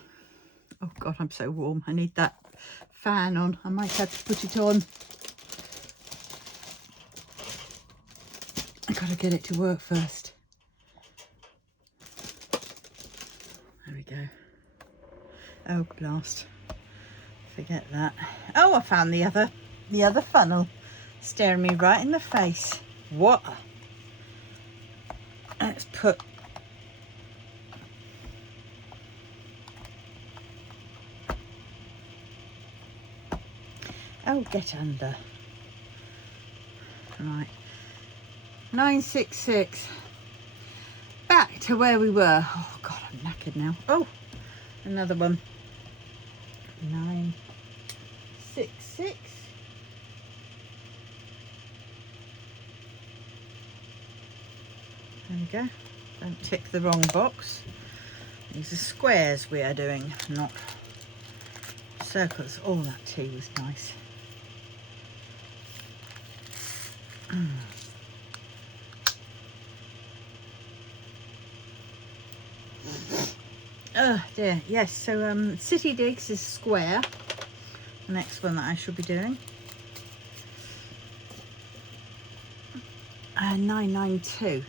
God, I'm so warm. I need that fan on. I might have to put it on. I gotta get it to work first. There we go. Oh blast. Forget that. Oh, I found the other funnel staring me right in the face. What? Let's put oh, get under. Right. 966. Back to where we were. Oh God, I'm knackered now. Oh, another one. 966. There we go. Don't tick the wrong box. These are squares we are doing, not circles. Oh, that tea was nice. Oh dear, yes, so City Digs is square, the next one that I shall be doing. 992.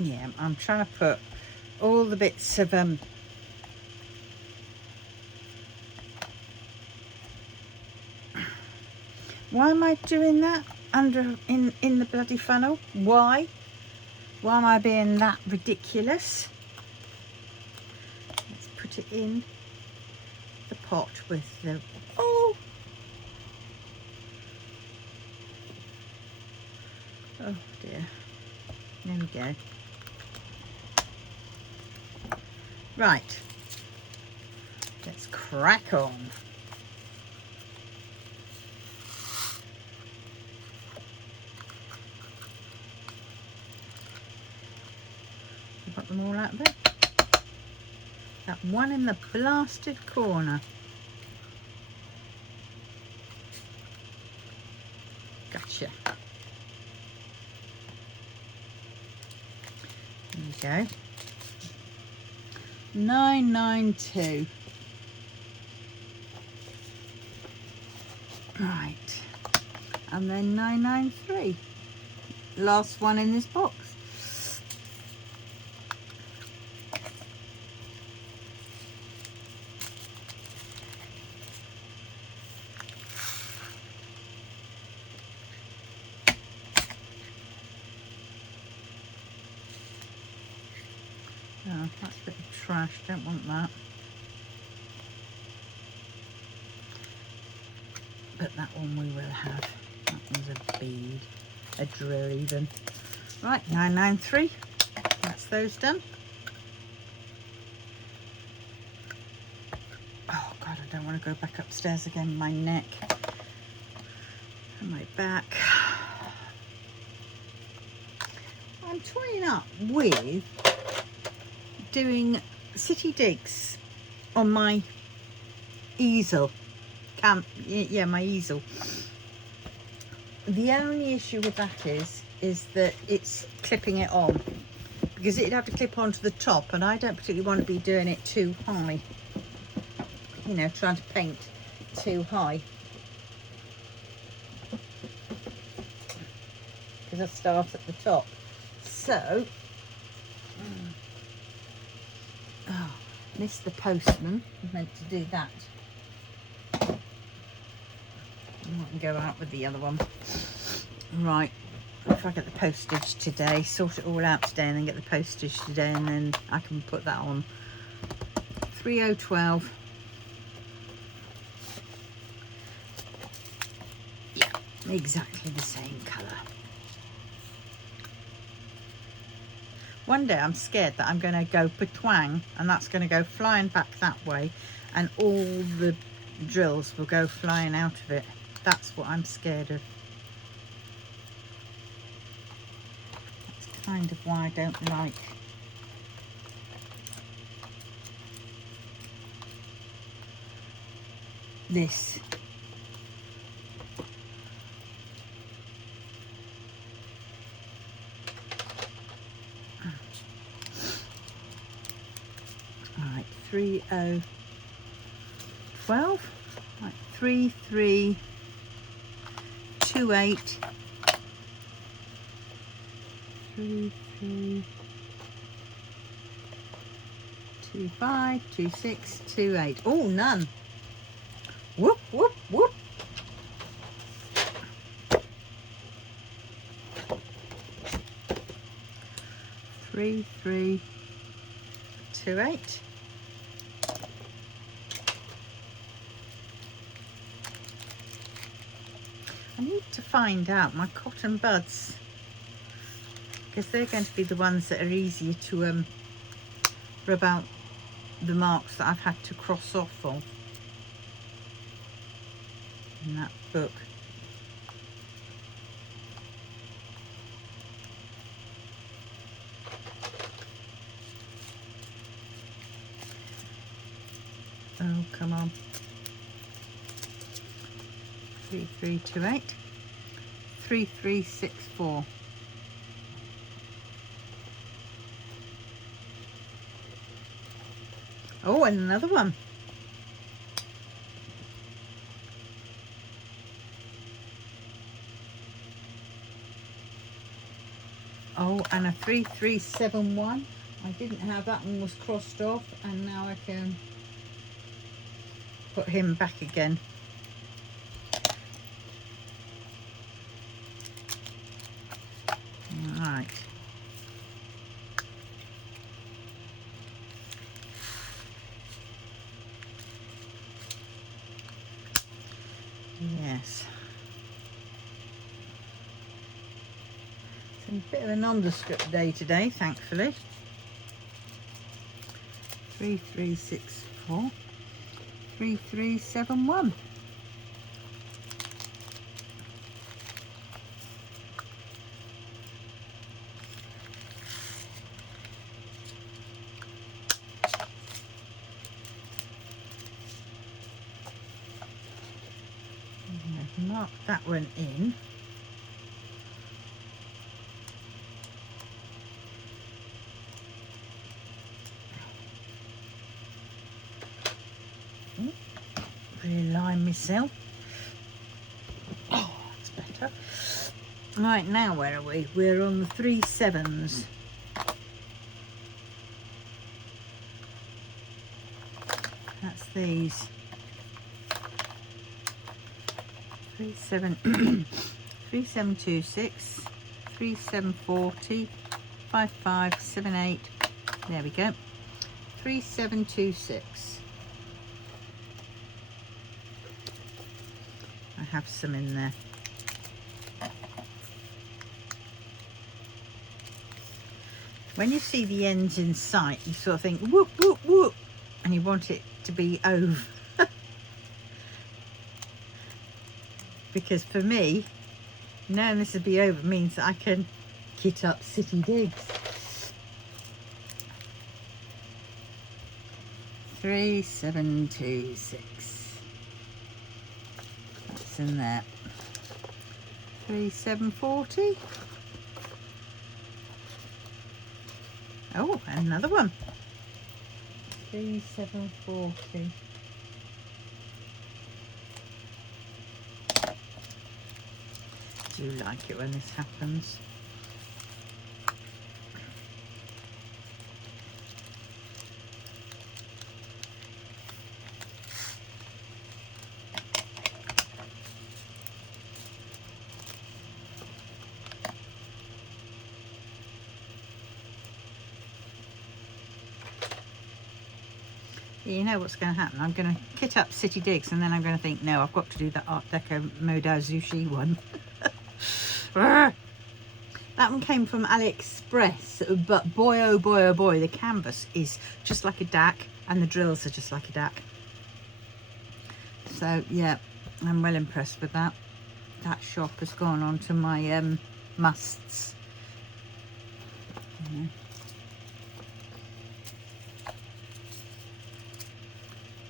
Yeah, I'm trying to put all the bits of why am I doing that under in the bloody funnel? Why am I being that ridiculous? Let's put it in the pot with the oh dear, there we go. Right, let's crack on. Got them all out of it. That one in the blasted corner. Gotcha. There we go. 992. Right. And then 993. Last one in this box. Oh, that's a bit of trash, don't want that. But that one we will have. That one's a bead, a drill even. Right, 993. That's those done. Oh God, I don't want to go back upstairs again. My neck and my back. I'm toying up with doing City Digs on my easel. Yeah, my easel. The only issue with that is that it's clipping it on, because it'd have to clip onto the top, and I don't particularly want to be doing it too high, you know, trying to paint too high, because I start at the top. So oh, missed the postman. I meant to do that. I can go out with the other one. Right, if I get the postage today, sort it all out today, and then get the postage today, and then I can put that on. 3012. Yeah, exactly the same colour. One day I'm scared that I'm going to go patwang, and that's going to go flying back that way, and all the drills will go flying out of it. That's what I'm scared of. That's kind of why I don't like this. Right, 3012. Right, 3328. 33252628. Oh, none. Whoop whoop whoop. Three. 3328. I need to find out my cotton buds, because they're going to be the ones that are easier to rub out the marks that I've had to cross off of in that book. Oh, come on. 3328. 3364. Oh, and another one. Oh, and a 3371. I didn't have that one, was crossed off, and now I can put him back again. Right. Yes. It's a bit of a nondescript day today, thankfully. 3364. 3371. Mark that one in. Realign myself. Oh, that's better. Right, now where are we? We're on the 3 7s. That's these. 3726, 3740, 5578. There we go. 3726. I have some in there. When you see the ends in sight, you sort of think whoop whoop whoop, and you want it to be over. Because for me, knowing this will be over means that I can kit up city digs. 3726. That's in there. 3740. Oh, another one. 3740. I do like it when this happens. You know what's going to happen. I'm going to kit up City Digs, and then I'm going to think, no, I've got to do that Art Deco Modao Zushi one. That one came from AliExpress, but boy oh boy oh boy, the canvas is just like a DAC and the drills are just like a DAC. So yeah, I'm well impressed with that. That shop has gone on to my musts. Yeah.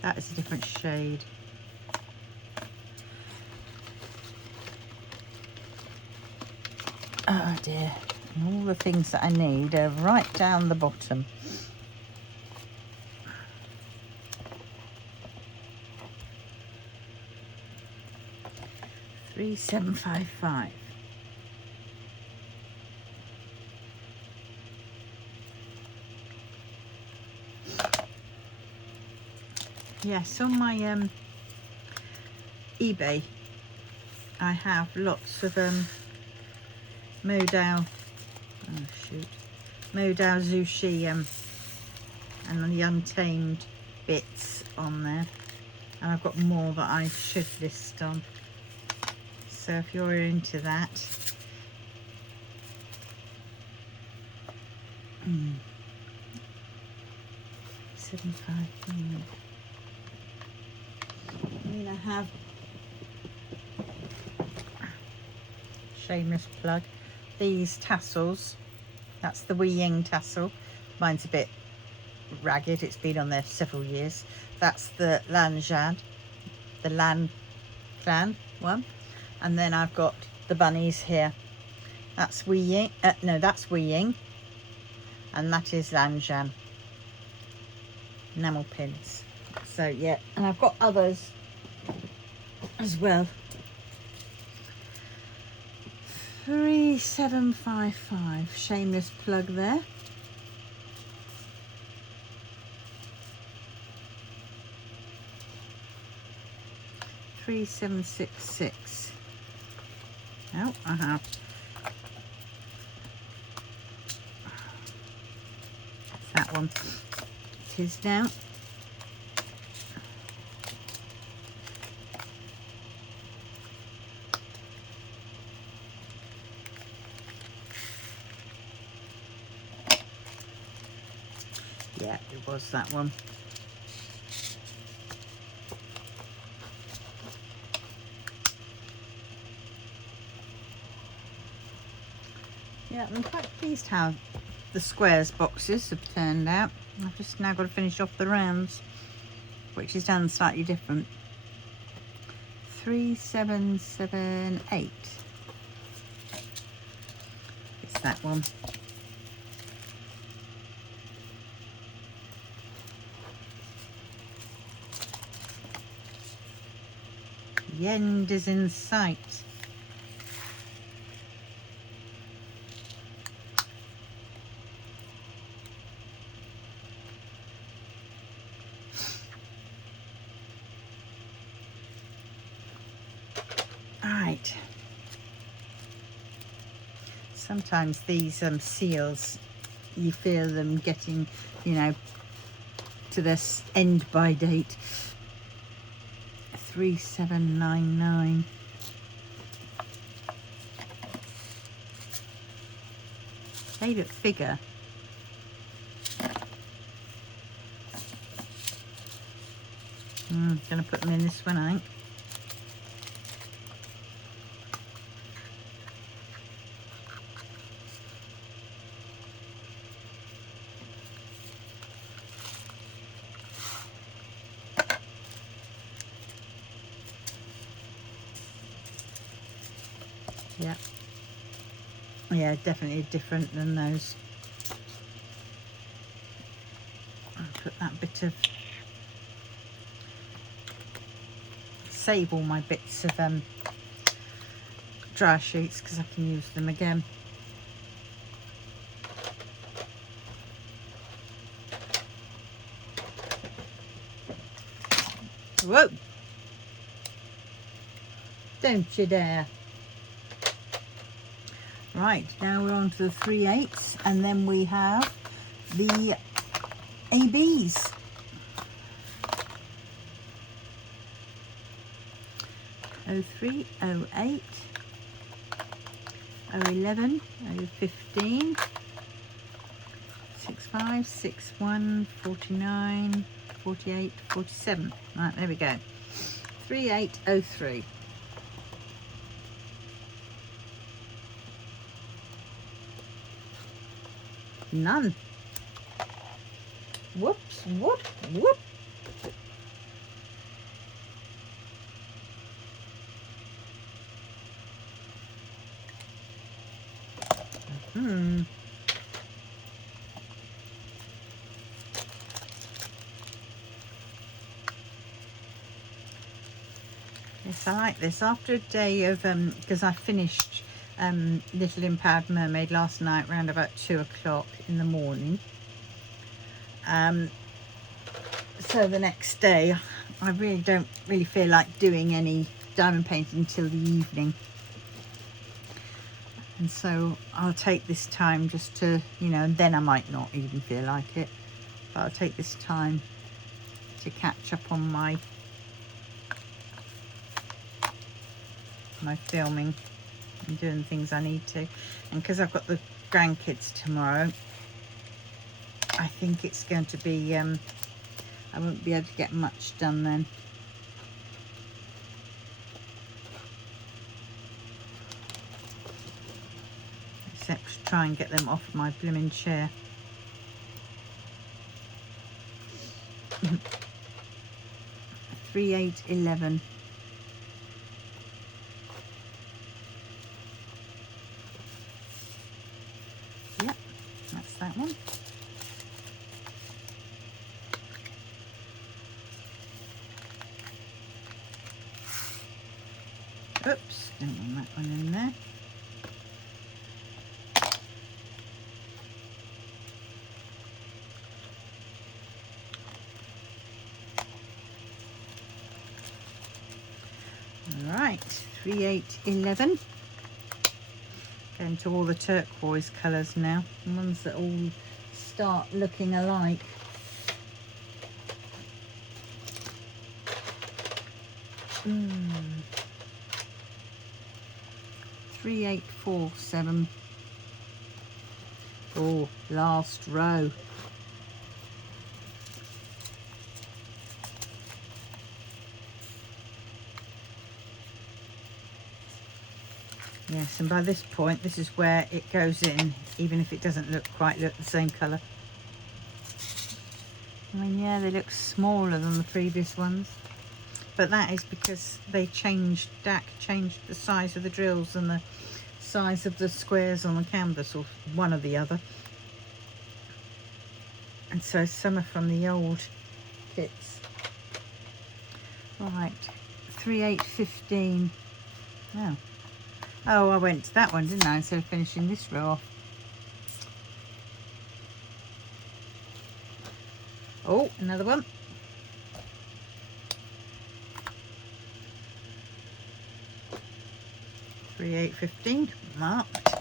That is a different shade. Oh dear, and all the things that I need are right down the bottom. $3755. Yes, on my eBay I have lots of Modao, oh shoot, Modao Zushi and the untamed bits on there, and I've got more that I should list on. So if you're into that, 75. I mean, I have shameless plug, these tassels. That's the Wee Ying tassel. Mine's a bit ragged, it's been on there several years. That's the Lan Zhan, the Lan Clan one, and then I've got the bunnies here. That's Wee Ying, no, that's Wee Ying, and that is Lan Zhan enamel pins. So yeah, and I've got others as well. 3755, shameless plug there. $3,766. Oh, I have. That one. It is now. Yeah, it was that one. Yeah, I'm quite pleased how the squares boxes have turned out. I've just now got to finish off the rounds, which is done slightly different. 3778. It's that one. The end is in sight. Right. Sometimes these seals, you feel them getting, you know, to this end by date. 3799. They look bigger. Gonna put them in this one, I think. Yeah. Yeah, definitely different than those. I'll put that bit of, save all my bits of dry sheets because I can use them again. Whoa! Don't you dare. Right, now we're on to the 3/8, and then we have the ABs. 03, 08, 011, 015, 65, 61, 49, 48, 47. Right, there we go. 3803. None. Whoops, whoop, whoop. Yes, I like this. After a day of, because I finished Little Empowered Mermaid last night around about 2 o'clock in the morning. So the next day, I really don't feel like doing any diamond painting until the evening. And so I'll take this time just to, you know, and then I might not even feel like it. but I'll take this time to catch up on my filming and doing things I need to. And because I've got the grandkids tomorrow, I think it's going to be I won't be able to get much done then. Except to try and get them off my blooming chair. 3, 8, 11. Yep, that's that one. Oops, don't want that one in there. Right, 3, 8, 11. Going to all the turquoise colours now, the ones that all start looking alike. Mm. 3, 8, 4, 7. Oh, last row. Yes, and by this point, this is where it goes in, even if it doesn't quite look the same colour. I mean, yeah, they look smaller than the previous ones, but that is because they changed the size of the drills and the size of the squares on the canvas, or one or the other. And so some are from the old kits. Right, 3, 8, 15. Oh. Oh, I went to that one, didn't I, instead of finishing this row off. Oh, another one. 3, 8, 15, marked.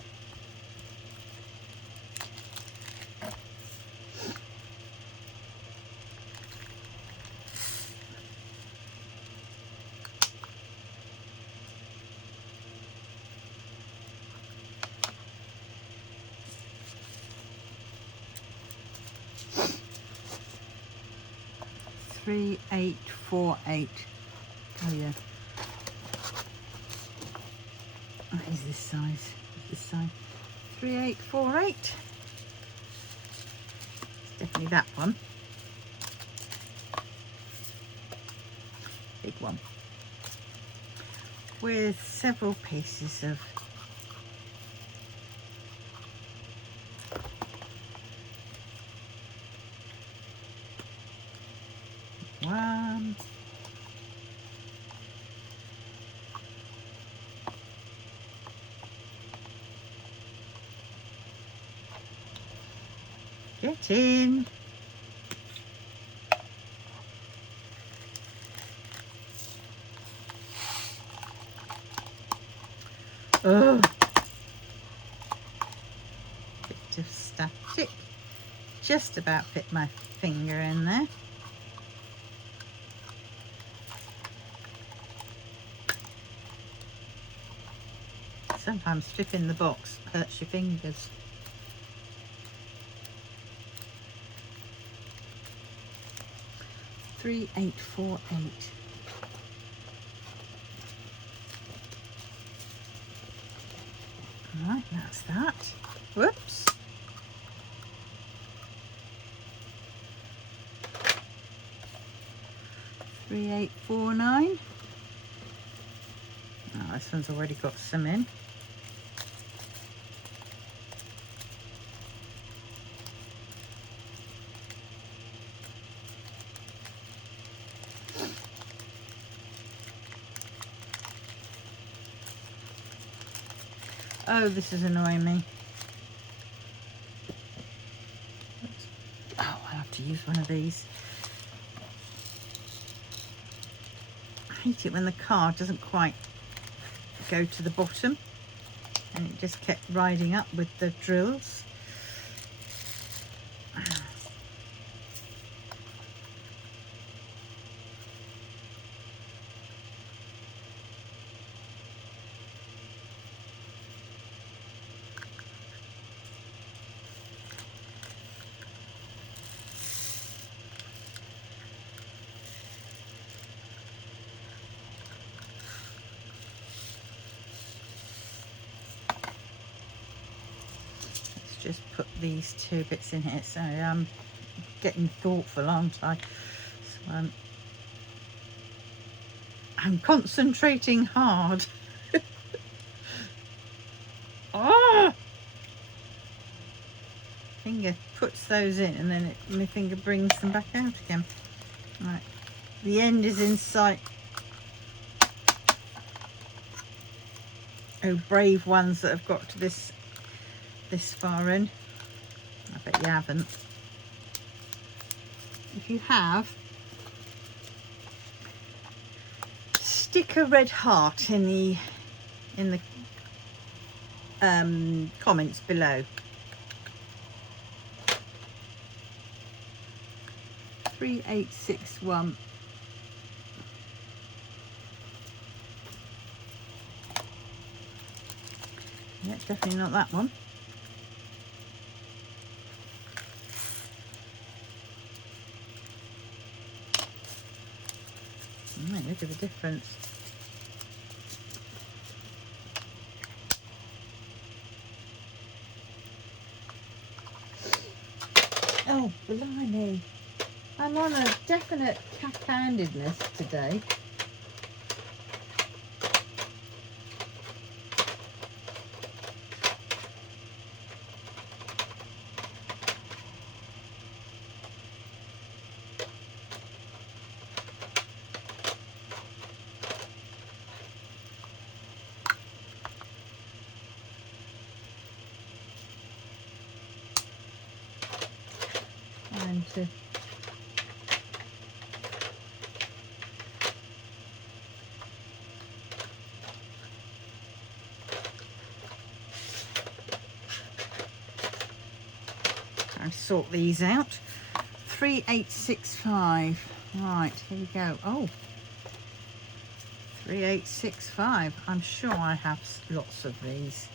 Three, 8, 4, 8. Oh yeah. What is this size? This size. 3, 8, 4, 8. It's definitely that one. Big one. With several pieces of one. Get in. Oh, bit of static. Just about fit my finger in there. Sometimes flipping the box hurts your fingers. Three, 8, 4, 8. Right, that's that. Whoops. Three, 8, 4, 9. Oh, this one's already got some in. Oh, this is annoying me. Oh, I'll have to use one of these. I hate it when the card doesn't quite go to the bottom and it just kept riding up with the drills. just put these two bits in here. So I'm getting thoughtful, aren't I? So I'm concentrating hard. Ah! Finger puts those in and then my finger brings them back out again. Right, the end is in sight. Oh, brave ones that have got to this far in. I bet you haven't. If you have, stick a red heart in the comments below. 3861. Yeah, it's definitely not that one. Oh, look at the difference. Oh, blimey. I'm on a definite cack-handedness today. And I sort these out. 3865. Right, here we go. Oh, 3865. I'm sure I have lots of these.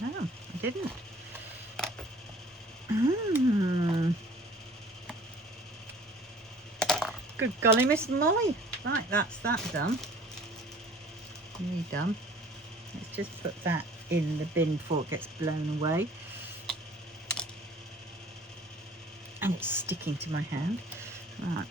No, I didn't. Good golly, Miss Molly. Right, that's that done. Nearly done. Let's just put that in the bin before it gets blown away. And it's sticking to my hand. Right.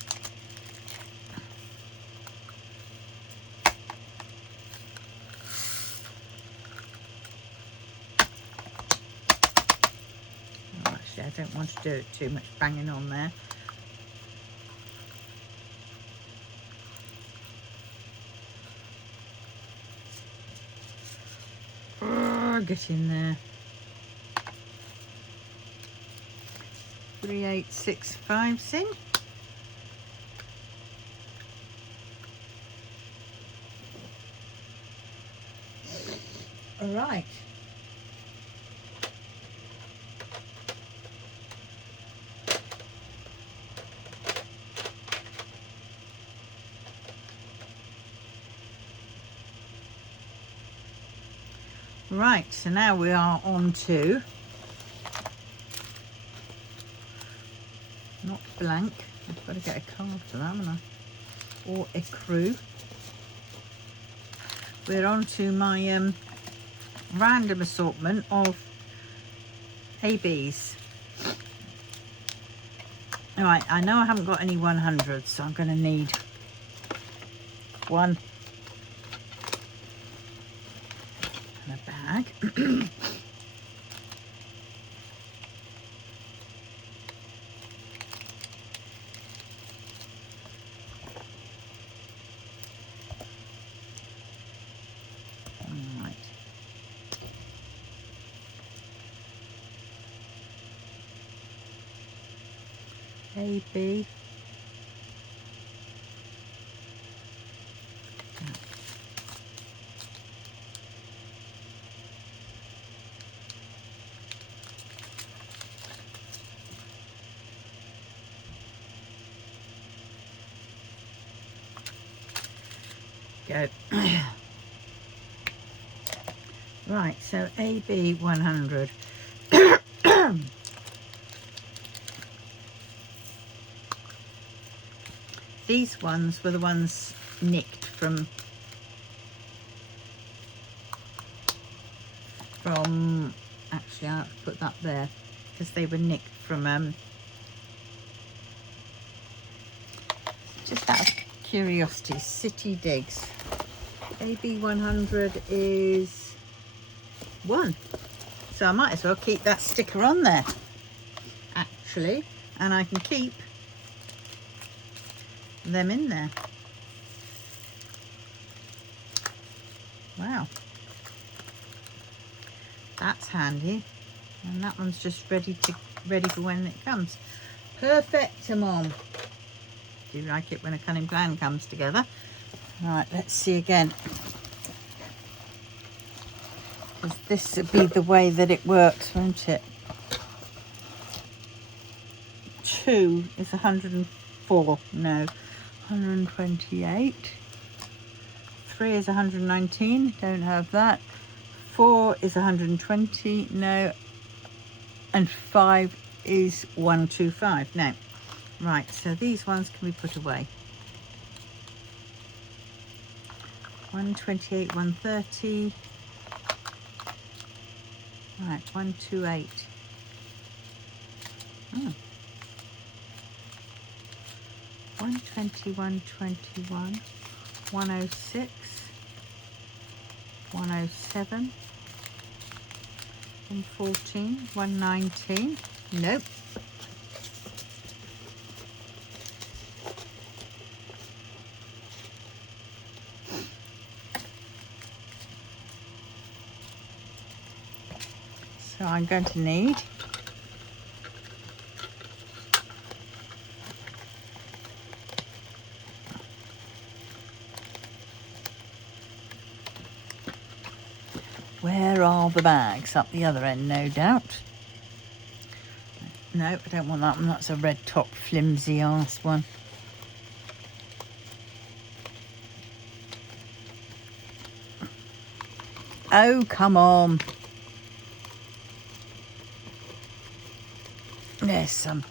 Oh, actually, I don't want to do it too much banging on there. Get in there. 3865's in. All right. Right, so now we are on to not blank. I've got to get a card for that, haven't I? Or a crew. We're on to my random assortment of ABs. All right, I know I haven't got any 100s, so I'm going to need one and a bag. AB. Go. Right, so AB 100. These ones were the ones nicked from actually I have to put that there because they were nicked from just out of curiosity, City Digs. AB 100 is 1, so I might as well keep that sticker on there actually, and I can keep them in there. Wow, that's handy. And that one's just ready for when it comes. Perfectimum. Do you like it when a cunning plan comes together? Right, let's see again. Because this would be the way that it works, won't it? 2 is 104. No, 128. 3 is 119. Don't have that. 4 is 120. No. And 5 is 125. Now, right, so these ones can be put away. 128, 130. Right, 128. Oh. 120, 121, 106, 107, 114, 119. Nope. So I'm going to need where are the bags? Up the other end, no doubt. No, I don't want that one. That's a red top flimsy ass one. Oh, come on. There's some.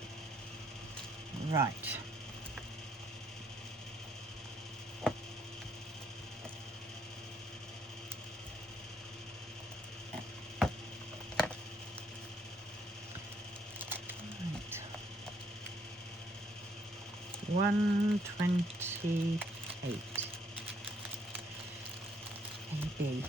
Right. Right. 128. AB.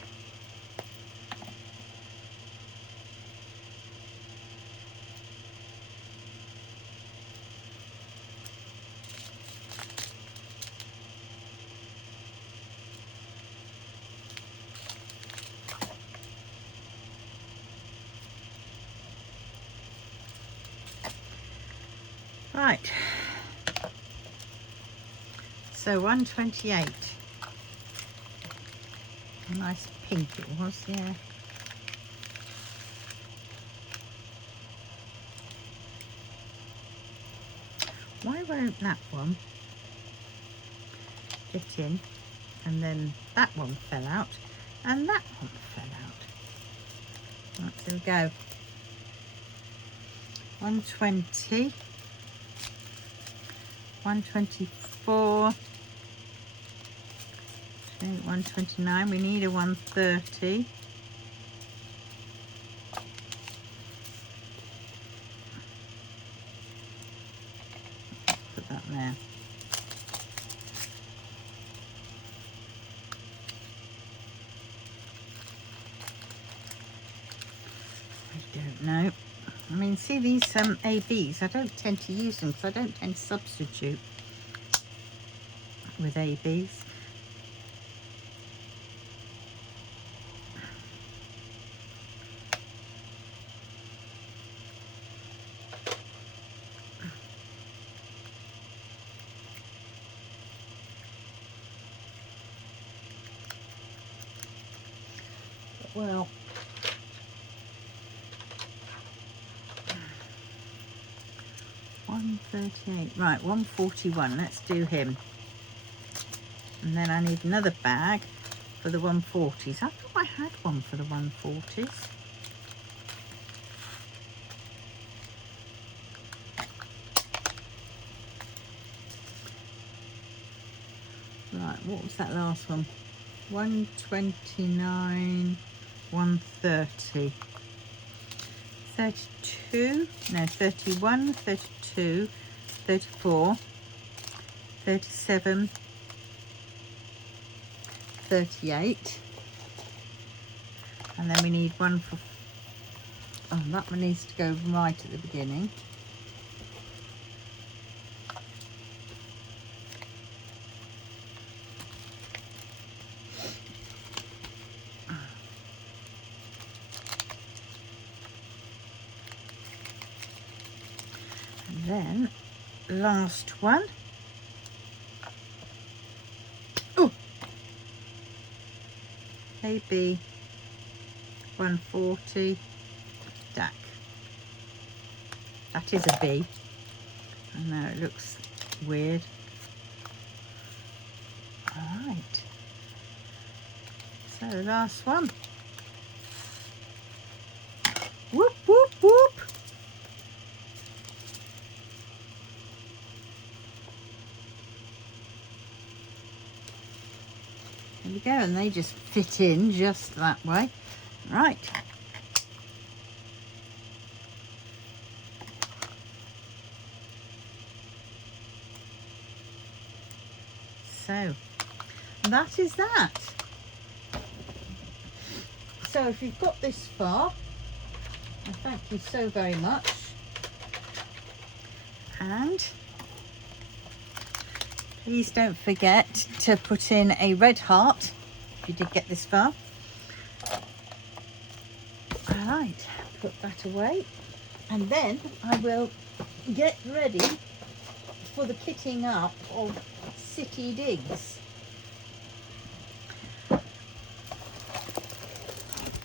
Right, so 128, nice pink it was, yeah. Why won't that one fit in, and then that one fell out, and that one fell out? Right, there we go. 120. 124, 129, we need a 130. Put that there. I don't know. I mean, see these ABs, I don't tend to use them because I don't tend to substitute with ABs. Well, $138. Right, 141. Let's do him. And then I need another bag for the 140s. I thought I had one for the 140s. Right, what was that last one? 129, 130. 32, no, 31, 32, 34, 37, 38. And then we need one for, oh, that one needs to go right at the beginning. And then last one. Oh, AB 140 DAC. That is a B. I know it looks weird. All right. So last one. Whoop, whoop, whoop. There we go, and they just fit in just that way. Right. So that is that. So if you've got this far, I thank you so very much. And please don't forget to put in a red heart if you did get this far. All right, put that away. And then I will get ready for the kitting up of City Digs,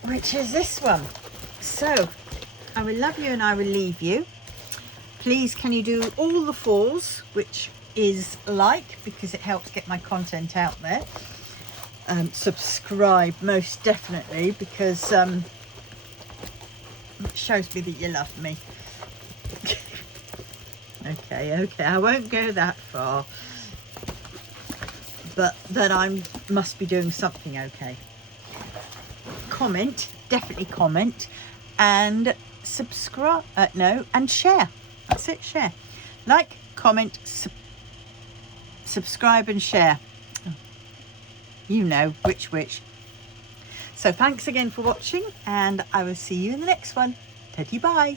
which is this one. So I will love you and I will leave you. Please can you do all the falls, which is like, because it helps get my content out there. Subscribe most definitely, because it shows me that you love me. okay, I won't go that far, but that I must be doing something okay. Comment, definitely comment, and subscribe, and share. That's it, share. Like, comment, subscribe and share. You know which. So thanks again for watching, and I will see you in the next one. Teddy bye.